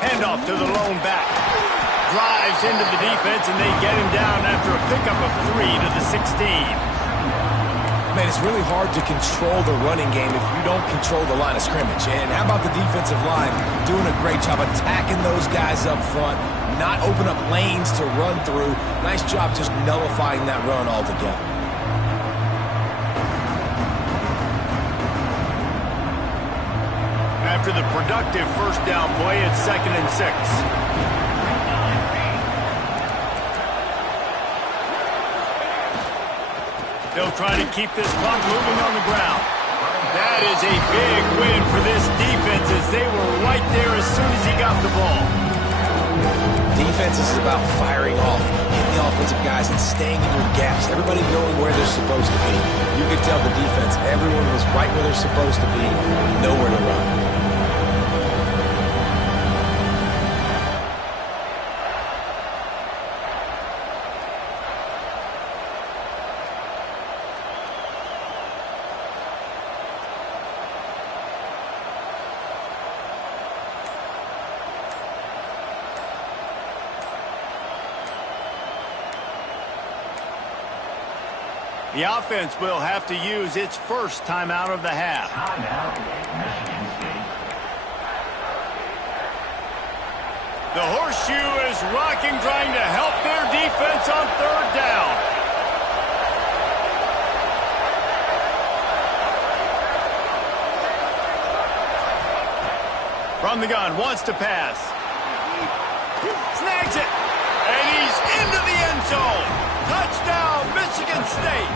Handoff to the lone back. Drives into the defense, and they get him down after a pickup of 3 to the 16. Man, it's really hard to control the running game if you don't control the line of scrimmage. And how about the defensive line doing a great job attacking those guys up front, not open up lanes to run through. Nice job just nullifying that run altogether. After the productive first down play, it's 2nd and 6. They'll try to keep this clock moving on the ground. That is a big win for this defense as they were right there as soon as he got the ball. Defense is about firing off, hitting the offensive guys and staying in your gaps. Everybody knowing where they're supposed to be. You could tell the defense, everyone was right where they're supposed to be, nowhere to run. The offense will have to use its first timeout of the half. Timeout, Michigan State. The horseshoe is rocking, trying to help their defense on 3rd down. From the gun, wants to pass. Snags it. And he's into the end zone. Touchdown, Michigan State.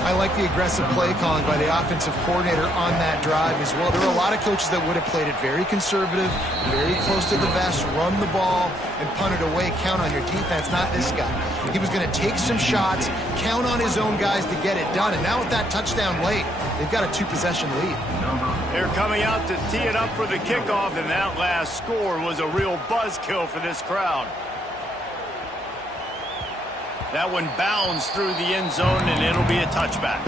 I like the aggressive play calling by the offensive coordinator on that drive as well. There were a lot of coaches that would have played it very conservative, very close to the vest, run the ball, and punt it away. Count on your defense, not this guy. He was going to take some shots, count on his own guys to get it done. And now with that touchdown late, they've got a 2-possession lead. They're coming out to tee it up for the kickoff, and that last score was a real buzzkill for this crowd. That one bounds through the end zone, and it'll be a touchback.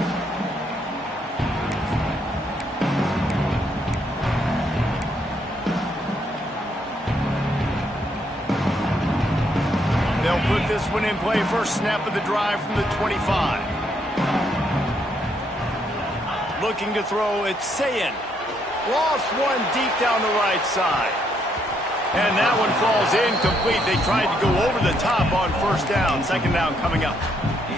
They'll put this one in play. First snap of the drive from the 25. Looking to throw, it's Sayin. Lost one deep down the right side. And that one falls incomplete. They tried to go over the top on 1st down. 2nd down coming up.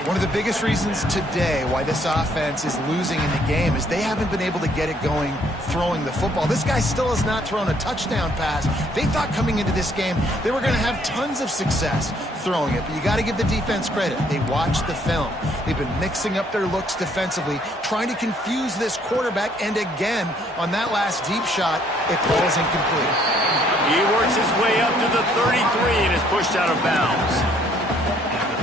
One of the biggest reasons today why this offense is losing in the game is they haven't been able to get it going throwing the football. This guy still has not thrown a touchdown pass. They thought coming into this game they were going to have tons of success throwing it, but you got to give the defense credit. They watched the film. They've been mixing up their looks defensively, trying to confuse this quarterback, and again, on that last deep shot, it falls incomplete. He works his way up to the 33 and is pushed out of bounds.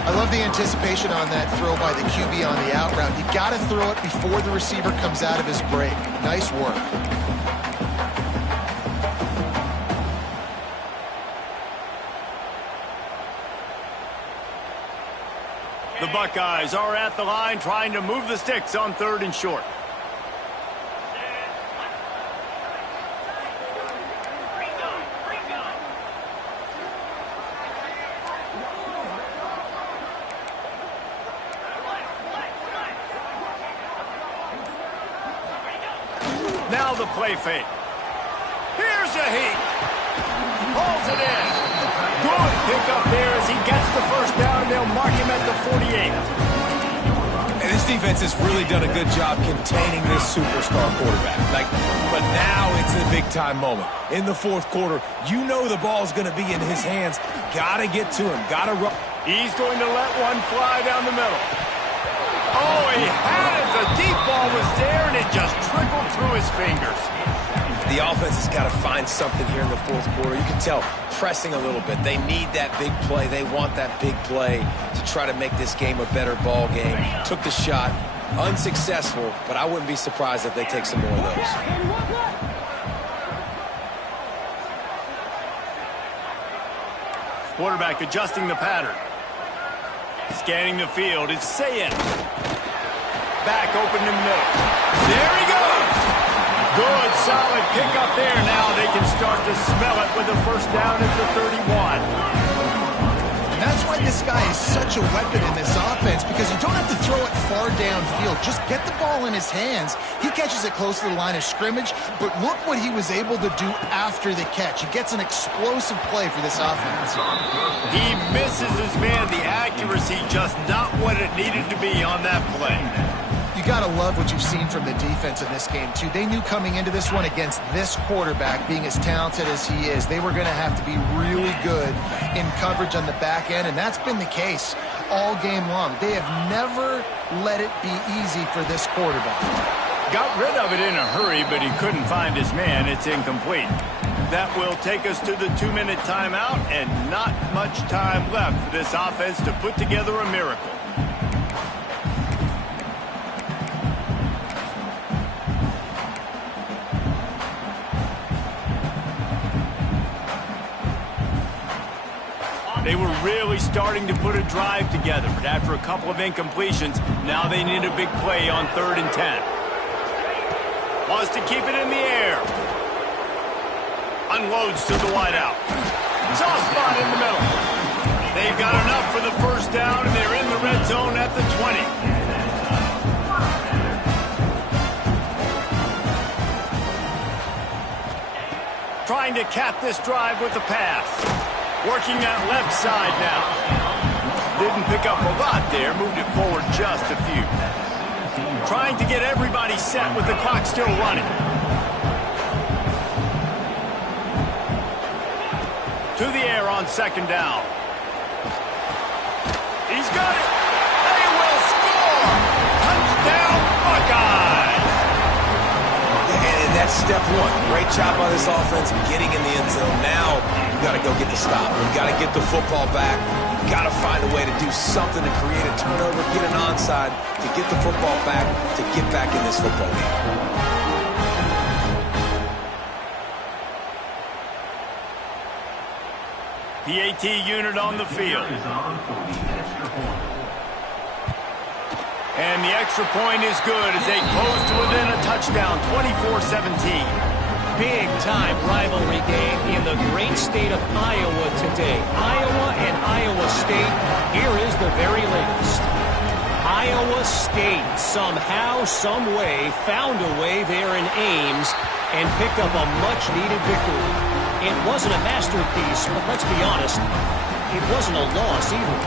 I love the anticipation on that throw by the QB on the out route. You got to throw it before the receiver comes out of his break. Nice work. The Buckeyes are at the line trying to move the sticks on 3rd and short. Now the play fake. Here's a heat. Pulls it in. Good pickup there as he gets the 1st down. They'll mark him at the 48. And this defense has really done a good job containing this superstar quarterback. But now it's the big-time moment. In the 4th quarter, you know the ball's going to be in his hands. Got to get to him. Got to run. He's going to let one fly down the middle. Oh, he had it. The deep ball was there, and it just trickled through his fingers. The offense has got to find something here in the 4th quarter. You can tell pressing a little bit. They need that big play. They want that big play to try to make this game a better ball game. Took the shot. Unsuccessful, but I wouldn't be surprised if they take some more of those. Quarterback adjusting the pattern. Scanning the field. It's Sayin. Back open in the middle. There he goes. Good, solid pickup there. Now they can start to smell it with a first down at the 31. That's why this guy is such a weapon in this offense, because you don't have to throw it far downfield. Just get the ball in his hands. He catches it close to the line of scrimmage, but look what he was able to do after the catch. He gets an explosive play for this offense. He misses his man. The accuracy just not what it needed to be on that play. You got to love what you've seen from the defense in this game, too. They knew coming into this one against this quarterback, being as talented as he is, they were going to have to be really good in coverage on the back end, and that's been the case all game long. They have never let it be easy for this quarterback. Got rid of it in a hurry, but he couldn't find his man. It's incomplete. That will take us to the 2-minute timeout, and not much time left for this offense to put together a miracle. They were really starting to put a drive together, but after a couple of incompletions, now they need a big play on 3rd and 10. Wants to keep it in the air. Unloads to the wideout. Soft spot in the middle. They've got enough for the first down, and they're in the red zone at the 20. Trying to cap this drive with the pass. Working that left side now. Didn't pick up a lot there. Moved it forward just a few. Trying to get everybody set with the clock still running. To the air on 2nd down. He's got it. They will score. Touchdown Buckeyes. And that's step one. Great job by this offense getting in the end zone. Now you got to go get the stop. You got to get the football back. You got to find a way to do something to create a turnover, get an onside, to get the football back, to get back in this football game. PAT unit on the field. And the extra point is good as they close to within a touchdown, 24-17. Big-time rivalry game in the great state of Iowa today. Iowa and Iowa State, here is the very latest. Iowa State somehow, some way, found a way there in Ames and picked up a much-needed victory. It wasn't a masterpiece, but let's be honest, it wasn't a loss either.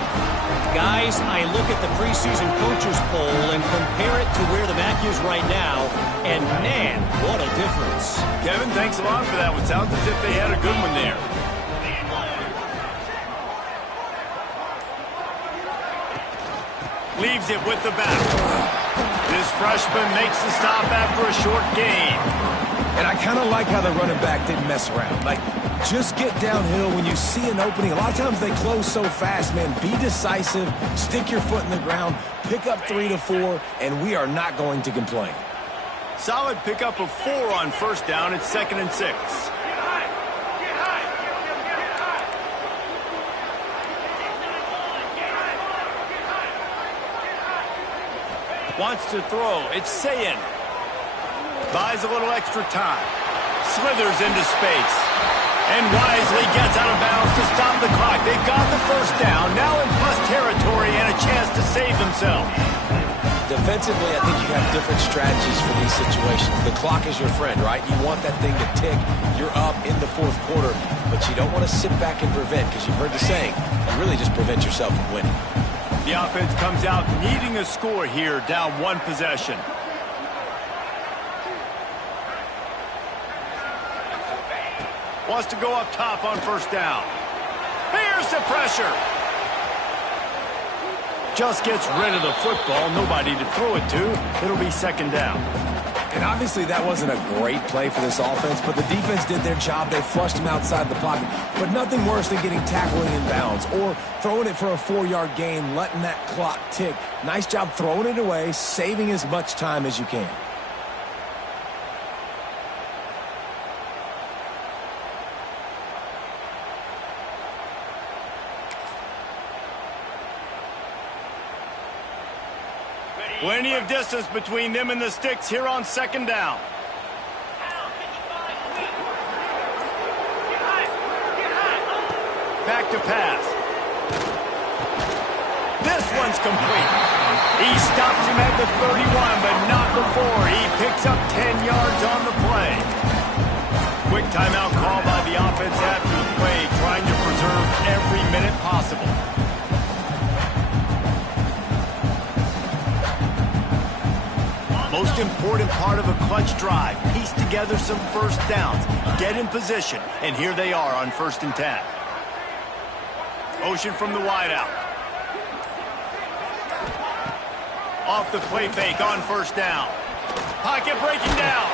Guys, I look at the preseason coaches poll and compare it to where the MAC is right now, and man, what a difference. Kevin, thanks a lot for that one. Sounds as if they had a good one there. Leaves it with the back. This freshman makes the stop after a short gain. And I kind of like how the running back didn't mess around. Like, just get downhill when you see an opening. A lot of times they close so fast, man. Be decisive, stick your foot in the ground, pick up 3 to 4, and we are not going to complain. Solid pickup of 4 on 1st down. It's 2nd and 6. Wants to throw. It's Sayin. Buys a little extra time. Slithers into space. And wisely gets out of bounds to stop the clock. They've got the first down. Now in plus territory and a chance to save themselves. Defensively, I think you have different strategies for these situations. The clock is your friend, right? You want that thing to tick. You're up in the 4th quarter, but you don't want to sit back and prevent, because you've heard the saying, you really just prevent yourself from winning. The offense comes out needing a score here, down 1 possession. Wants to go up top on 1st down. Here's the pressure. Just gets rid of the football. Nobody to throw it to. It'll be 2nd down. And obviously that wasn't a great play for this offense, but the defense did their job. They flushed him outside the pocket. But nothing worse than getting tackled in bounds or throwing it for a 4-yard gain, letting that clock tick. Nice job throwing it away, saving as much time as you can. Plenty of distance between them and the sticks here on second down. Back to pass. This one's complete. He stops him at the 31, but not before. He picks up 10 yards on the play. Quick timeout call by the offense after the play, trying to preserve every minute possible. Most important part of a clutch drive, piece together some first downs, get in position, and here they are on 1st and 10. Motion from the wideout. Off the play fake on 1st down. Pocket breaking down.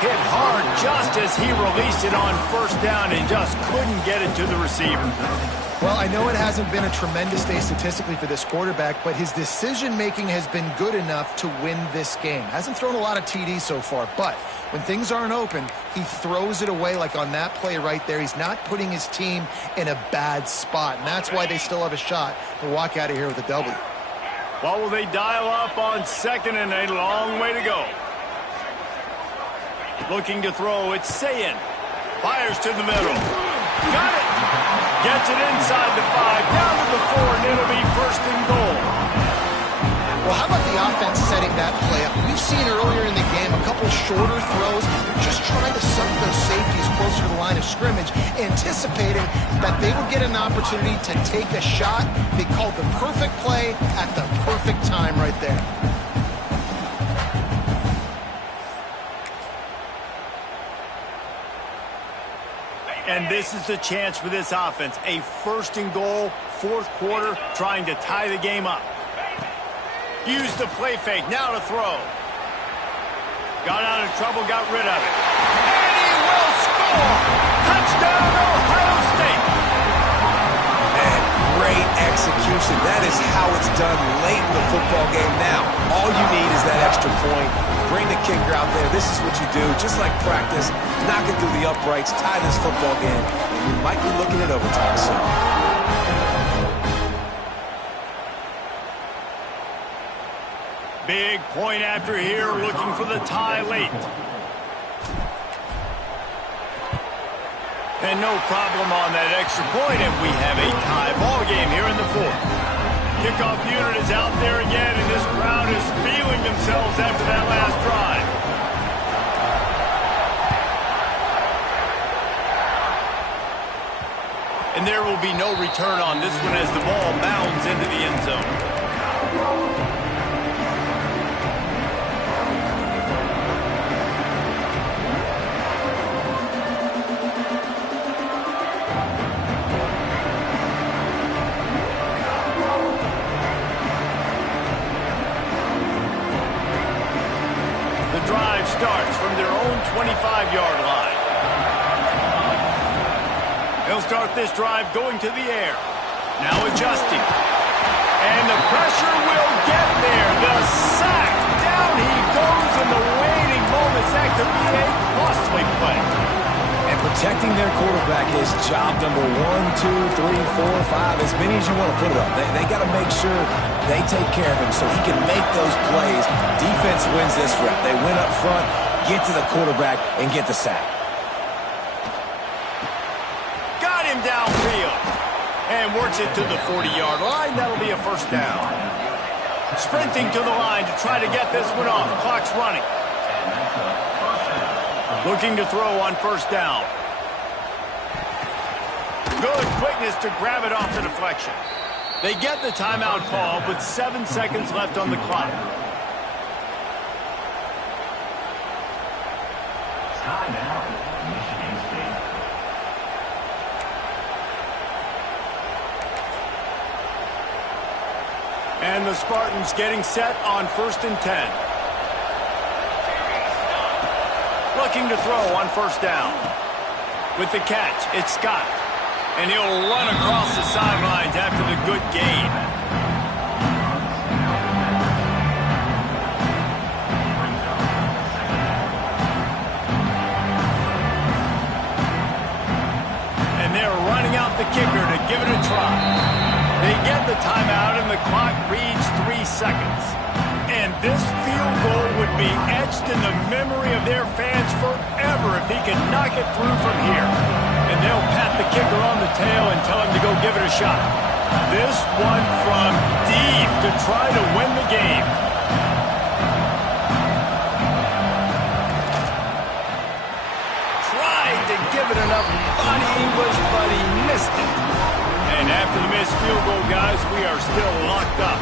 Hit hard just as he released it on 1st down and just couldn't get it to the receiver. Well, I know it hasn't been a tremendous day statistically for this quarterback, but his decision-making has been good enough to win this game. Hasn't thrown a lot of TDs so far, but when things aren't open, he throws it away like on that play right there. He's not putting his team in a bad spot, and that's why they still have a shot to walk out of here with a W. What will they dial up on 2nd and a long way to go? Looking to throw, it's Sayin. Fires to the middle. Got it! Gets it inside the 5, down to the 4, and it'll be 1st and goal. Well, how about the offense setting that play up? We've seen earlier in the game a couple shorter throws. They're just trying to suck those safeties closer to the line of scrimmage, anticipating that they would get an opportunity to take a shot. They called the perfect play at the perfect time right there. And this is the chance for this offense. A 1st and goal, 4th quarter, trying to tie the game up. Use the play fake, now to throw. Got out of trouble, got rid of it. And he will score! Touchdown, Ohio State! And great execution. That is how it's done late in the football game now. All you need is that extra point. Bring the kicker out there. This is what you do. Just like practice, knock it through the uprights, tie this football game, and you might be looking at overtime soon. Big point after here, looking for the tie late. And no problem on that extra point, and we have a tie ball game here in the 4th. Kickoff unit is out there again, and this crowd is feeling themselves after that last drive. And there will be no return on this one as the ball bounds into the end zone. Starts from their own 25-yard line. They'll start this drive going to the air. Now adjusting. And the pressure will get there. The sack. Down he goes in the waning moments. That could be a costly play. And protecting their quarterback is job number 1, 2, 3, 4, 5, as many as you want to put it up. They got to make sure they take care of him so he can make those plays. Defense wins this rep. They win up front, get to the quarterback, and get the sack. Got him downfield. And works it to the 40-yard line. That'll be a 1st down. Sprinting to the line to try to get this one off. Clock's running. Looking to throw on 1st down. Good quickness to grab it off the deflection. They get the timeout call with 7 seconds left on the clock. Timeout, Michigan State. And the Spartans getting set on 1st and 10. Looking to throw on 1st down. With the catch, it's Scott. And he'll run across the sidelines after the good gain. And they're running out the kicker to give it a try. They get the timeout, and the clock reads 3 seconds. And this field goal would be etched in the memory of their fans forever if he could knock it through from here. And they'll pat the kicker on the tail and tell him to go give it a shot. This one from deep to try to win the game. Tried to give it enough body English, but he missed it. And after the missed field goal, guys, we are still locked up.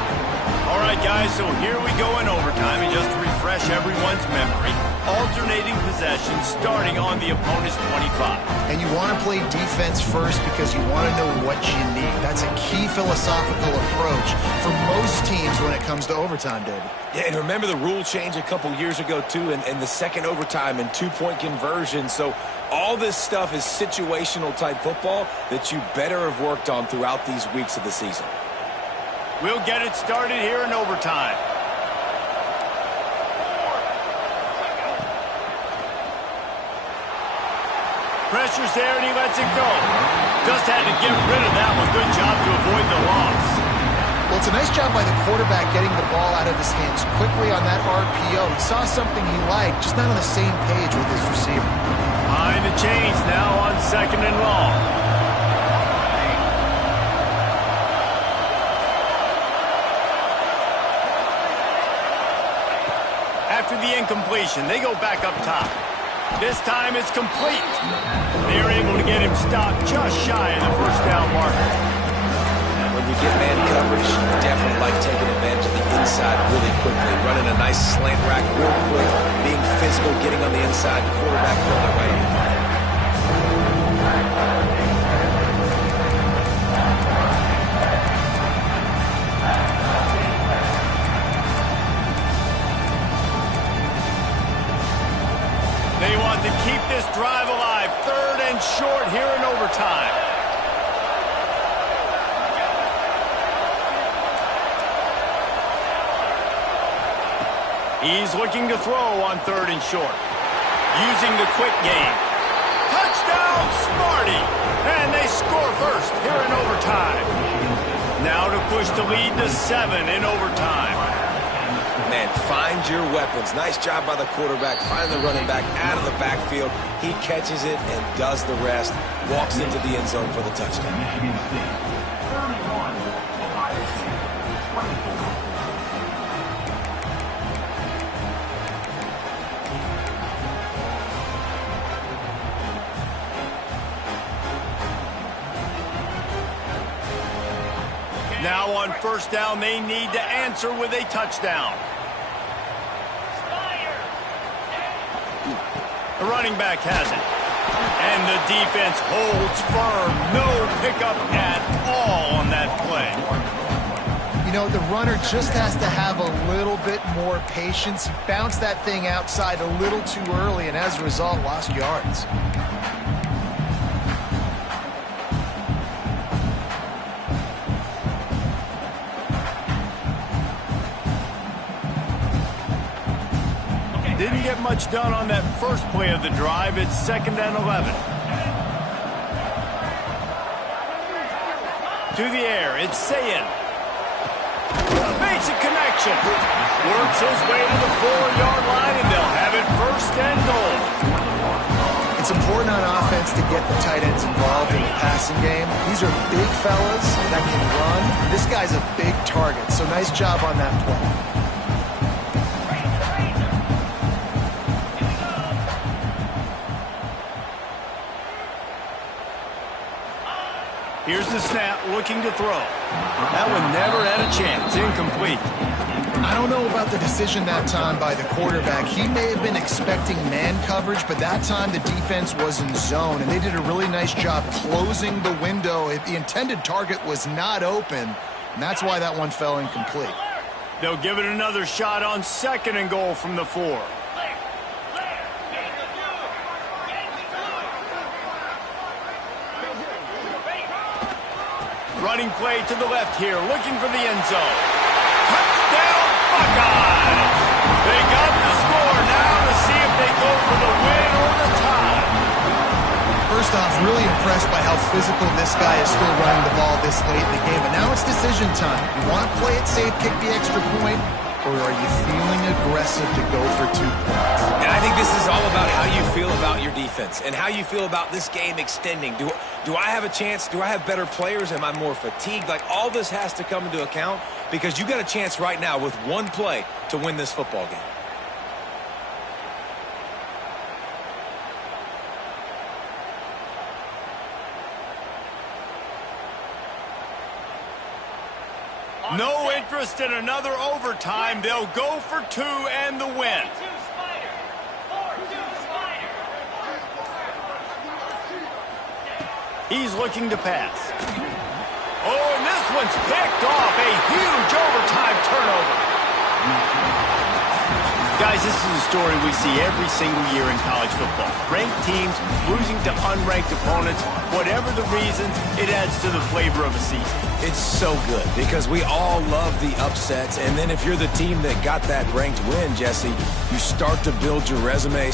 All right, guys, so here we go in overtime, and just to refresh everyone's memory, alternating possession starting on the opponent's 25. And you want to play defense first because you want to know what you need. That's a key philosophical approach for most teams when it comes to overtime, David. Yeah, and remember the rule change a couple years ago, too, and the second overtime and two-point conversion. So all this stuff is situational-type football that you better have worked on throughout these weeks of the season. We'll get it started here in overtime. Pressure's there, and he lets it go. Just had to get rid of that one. Good job to avoid the loss. Well, it's a nice job by the quarterback getting the ball out of his hands quickly on that RPO. He saw something he liked, just not on the same page with his receiver. Behind the chains now on 2nd and long. After the incompletion, they go back up top. This time it's complete. They're able to get him stopped just shy of the first down marker. When you get man coverage, you definitely like taking advantage of the inside really quickly. Running a nice slant rack real quick, being physical, getting on the inside, quarterback pulling it right on the line. They want to keep this drive alive. 3rd and short here in overtime. He's looking to throw on 3rd and short. Using the quick game. Touchdown, Smarty! And they score first here in overtime. Now to push the lead to 7 in overtime. Man, find your weapons. Nice job by the quarterback. Find the running back out of the backfield. He catches it and does the rest. Walks into the end zone for the touchdown. Michigan State, 31, Ohio State, 24. Now on 1st down, they need to answer with a touchdown. The running back has it. And the defense holds firm. No pickup at all on that play. You know, the runner just has to have a little bit more patience. He bounced that thing outside a little too early, and as a result, lost yards. Didn't get much done on that first play of the drive. It's 2nd and 11. To the air, it's Sayin. Makes a connection. Works his way to the 4-yard line, and they'll have it 1st and goal. It's important on offense to get the tight ends involved in the passing game. These are big fellas that can run. This guy's a big target, so nice job on that play. Here's the snap, looking to throw. That one never had a chance. Incomplete. I don't know about the decision that time by the quarterback. He may have been expecting man coverage, but that time the defense was in zone, and they did a really nice job closing the window. The intended target was not open, and that's why that one fell incomplete. They'll give it another shot on 2nd and goal from the 4. Running play to the left here, looking for the end zone. Touchdown, Buckeyes! They got the score. Now to see if they go for the win or the tie. First off, really impressed by how physical this guy is still running the ball this late in the game. But now it's decision time. You want to play it safe, kick the extra point, or are you feeling aggressive to go for 2 points? And I think this is all about how you feel about your defense and how you feel about this game extending. Do I have a chance? Do I have better players? Am I more fatigued? Like, all this has to come into account because you got a chance right now with one play to win this football game. No interest in another overtime. They'll go for 2 and the win. He's looking to pass. Oh, and this one's picked off. A huge overtime turnover. Guys, this is a story we see every single year in college football. Ranked teams losing to unranked opponents. Whatever the reasons, it adds to the flavor of a season. It's so good because we all love the upsets. And then if you're the team that got that ranked win, Jesse, you start to build your resume,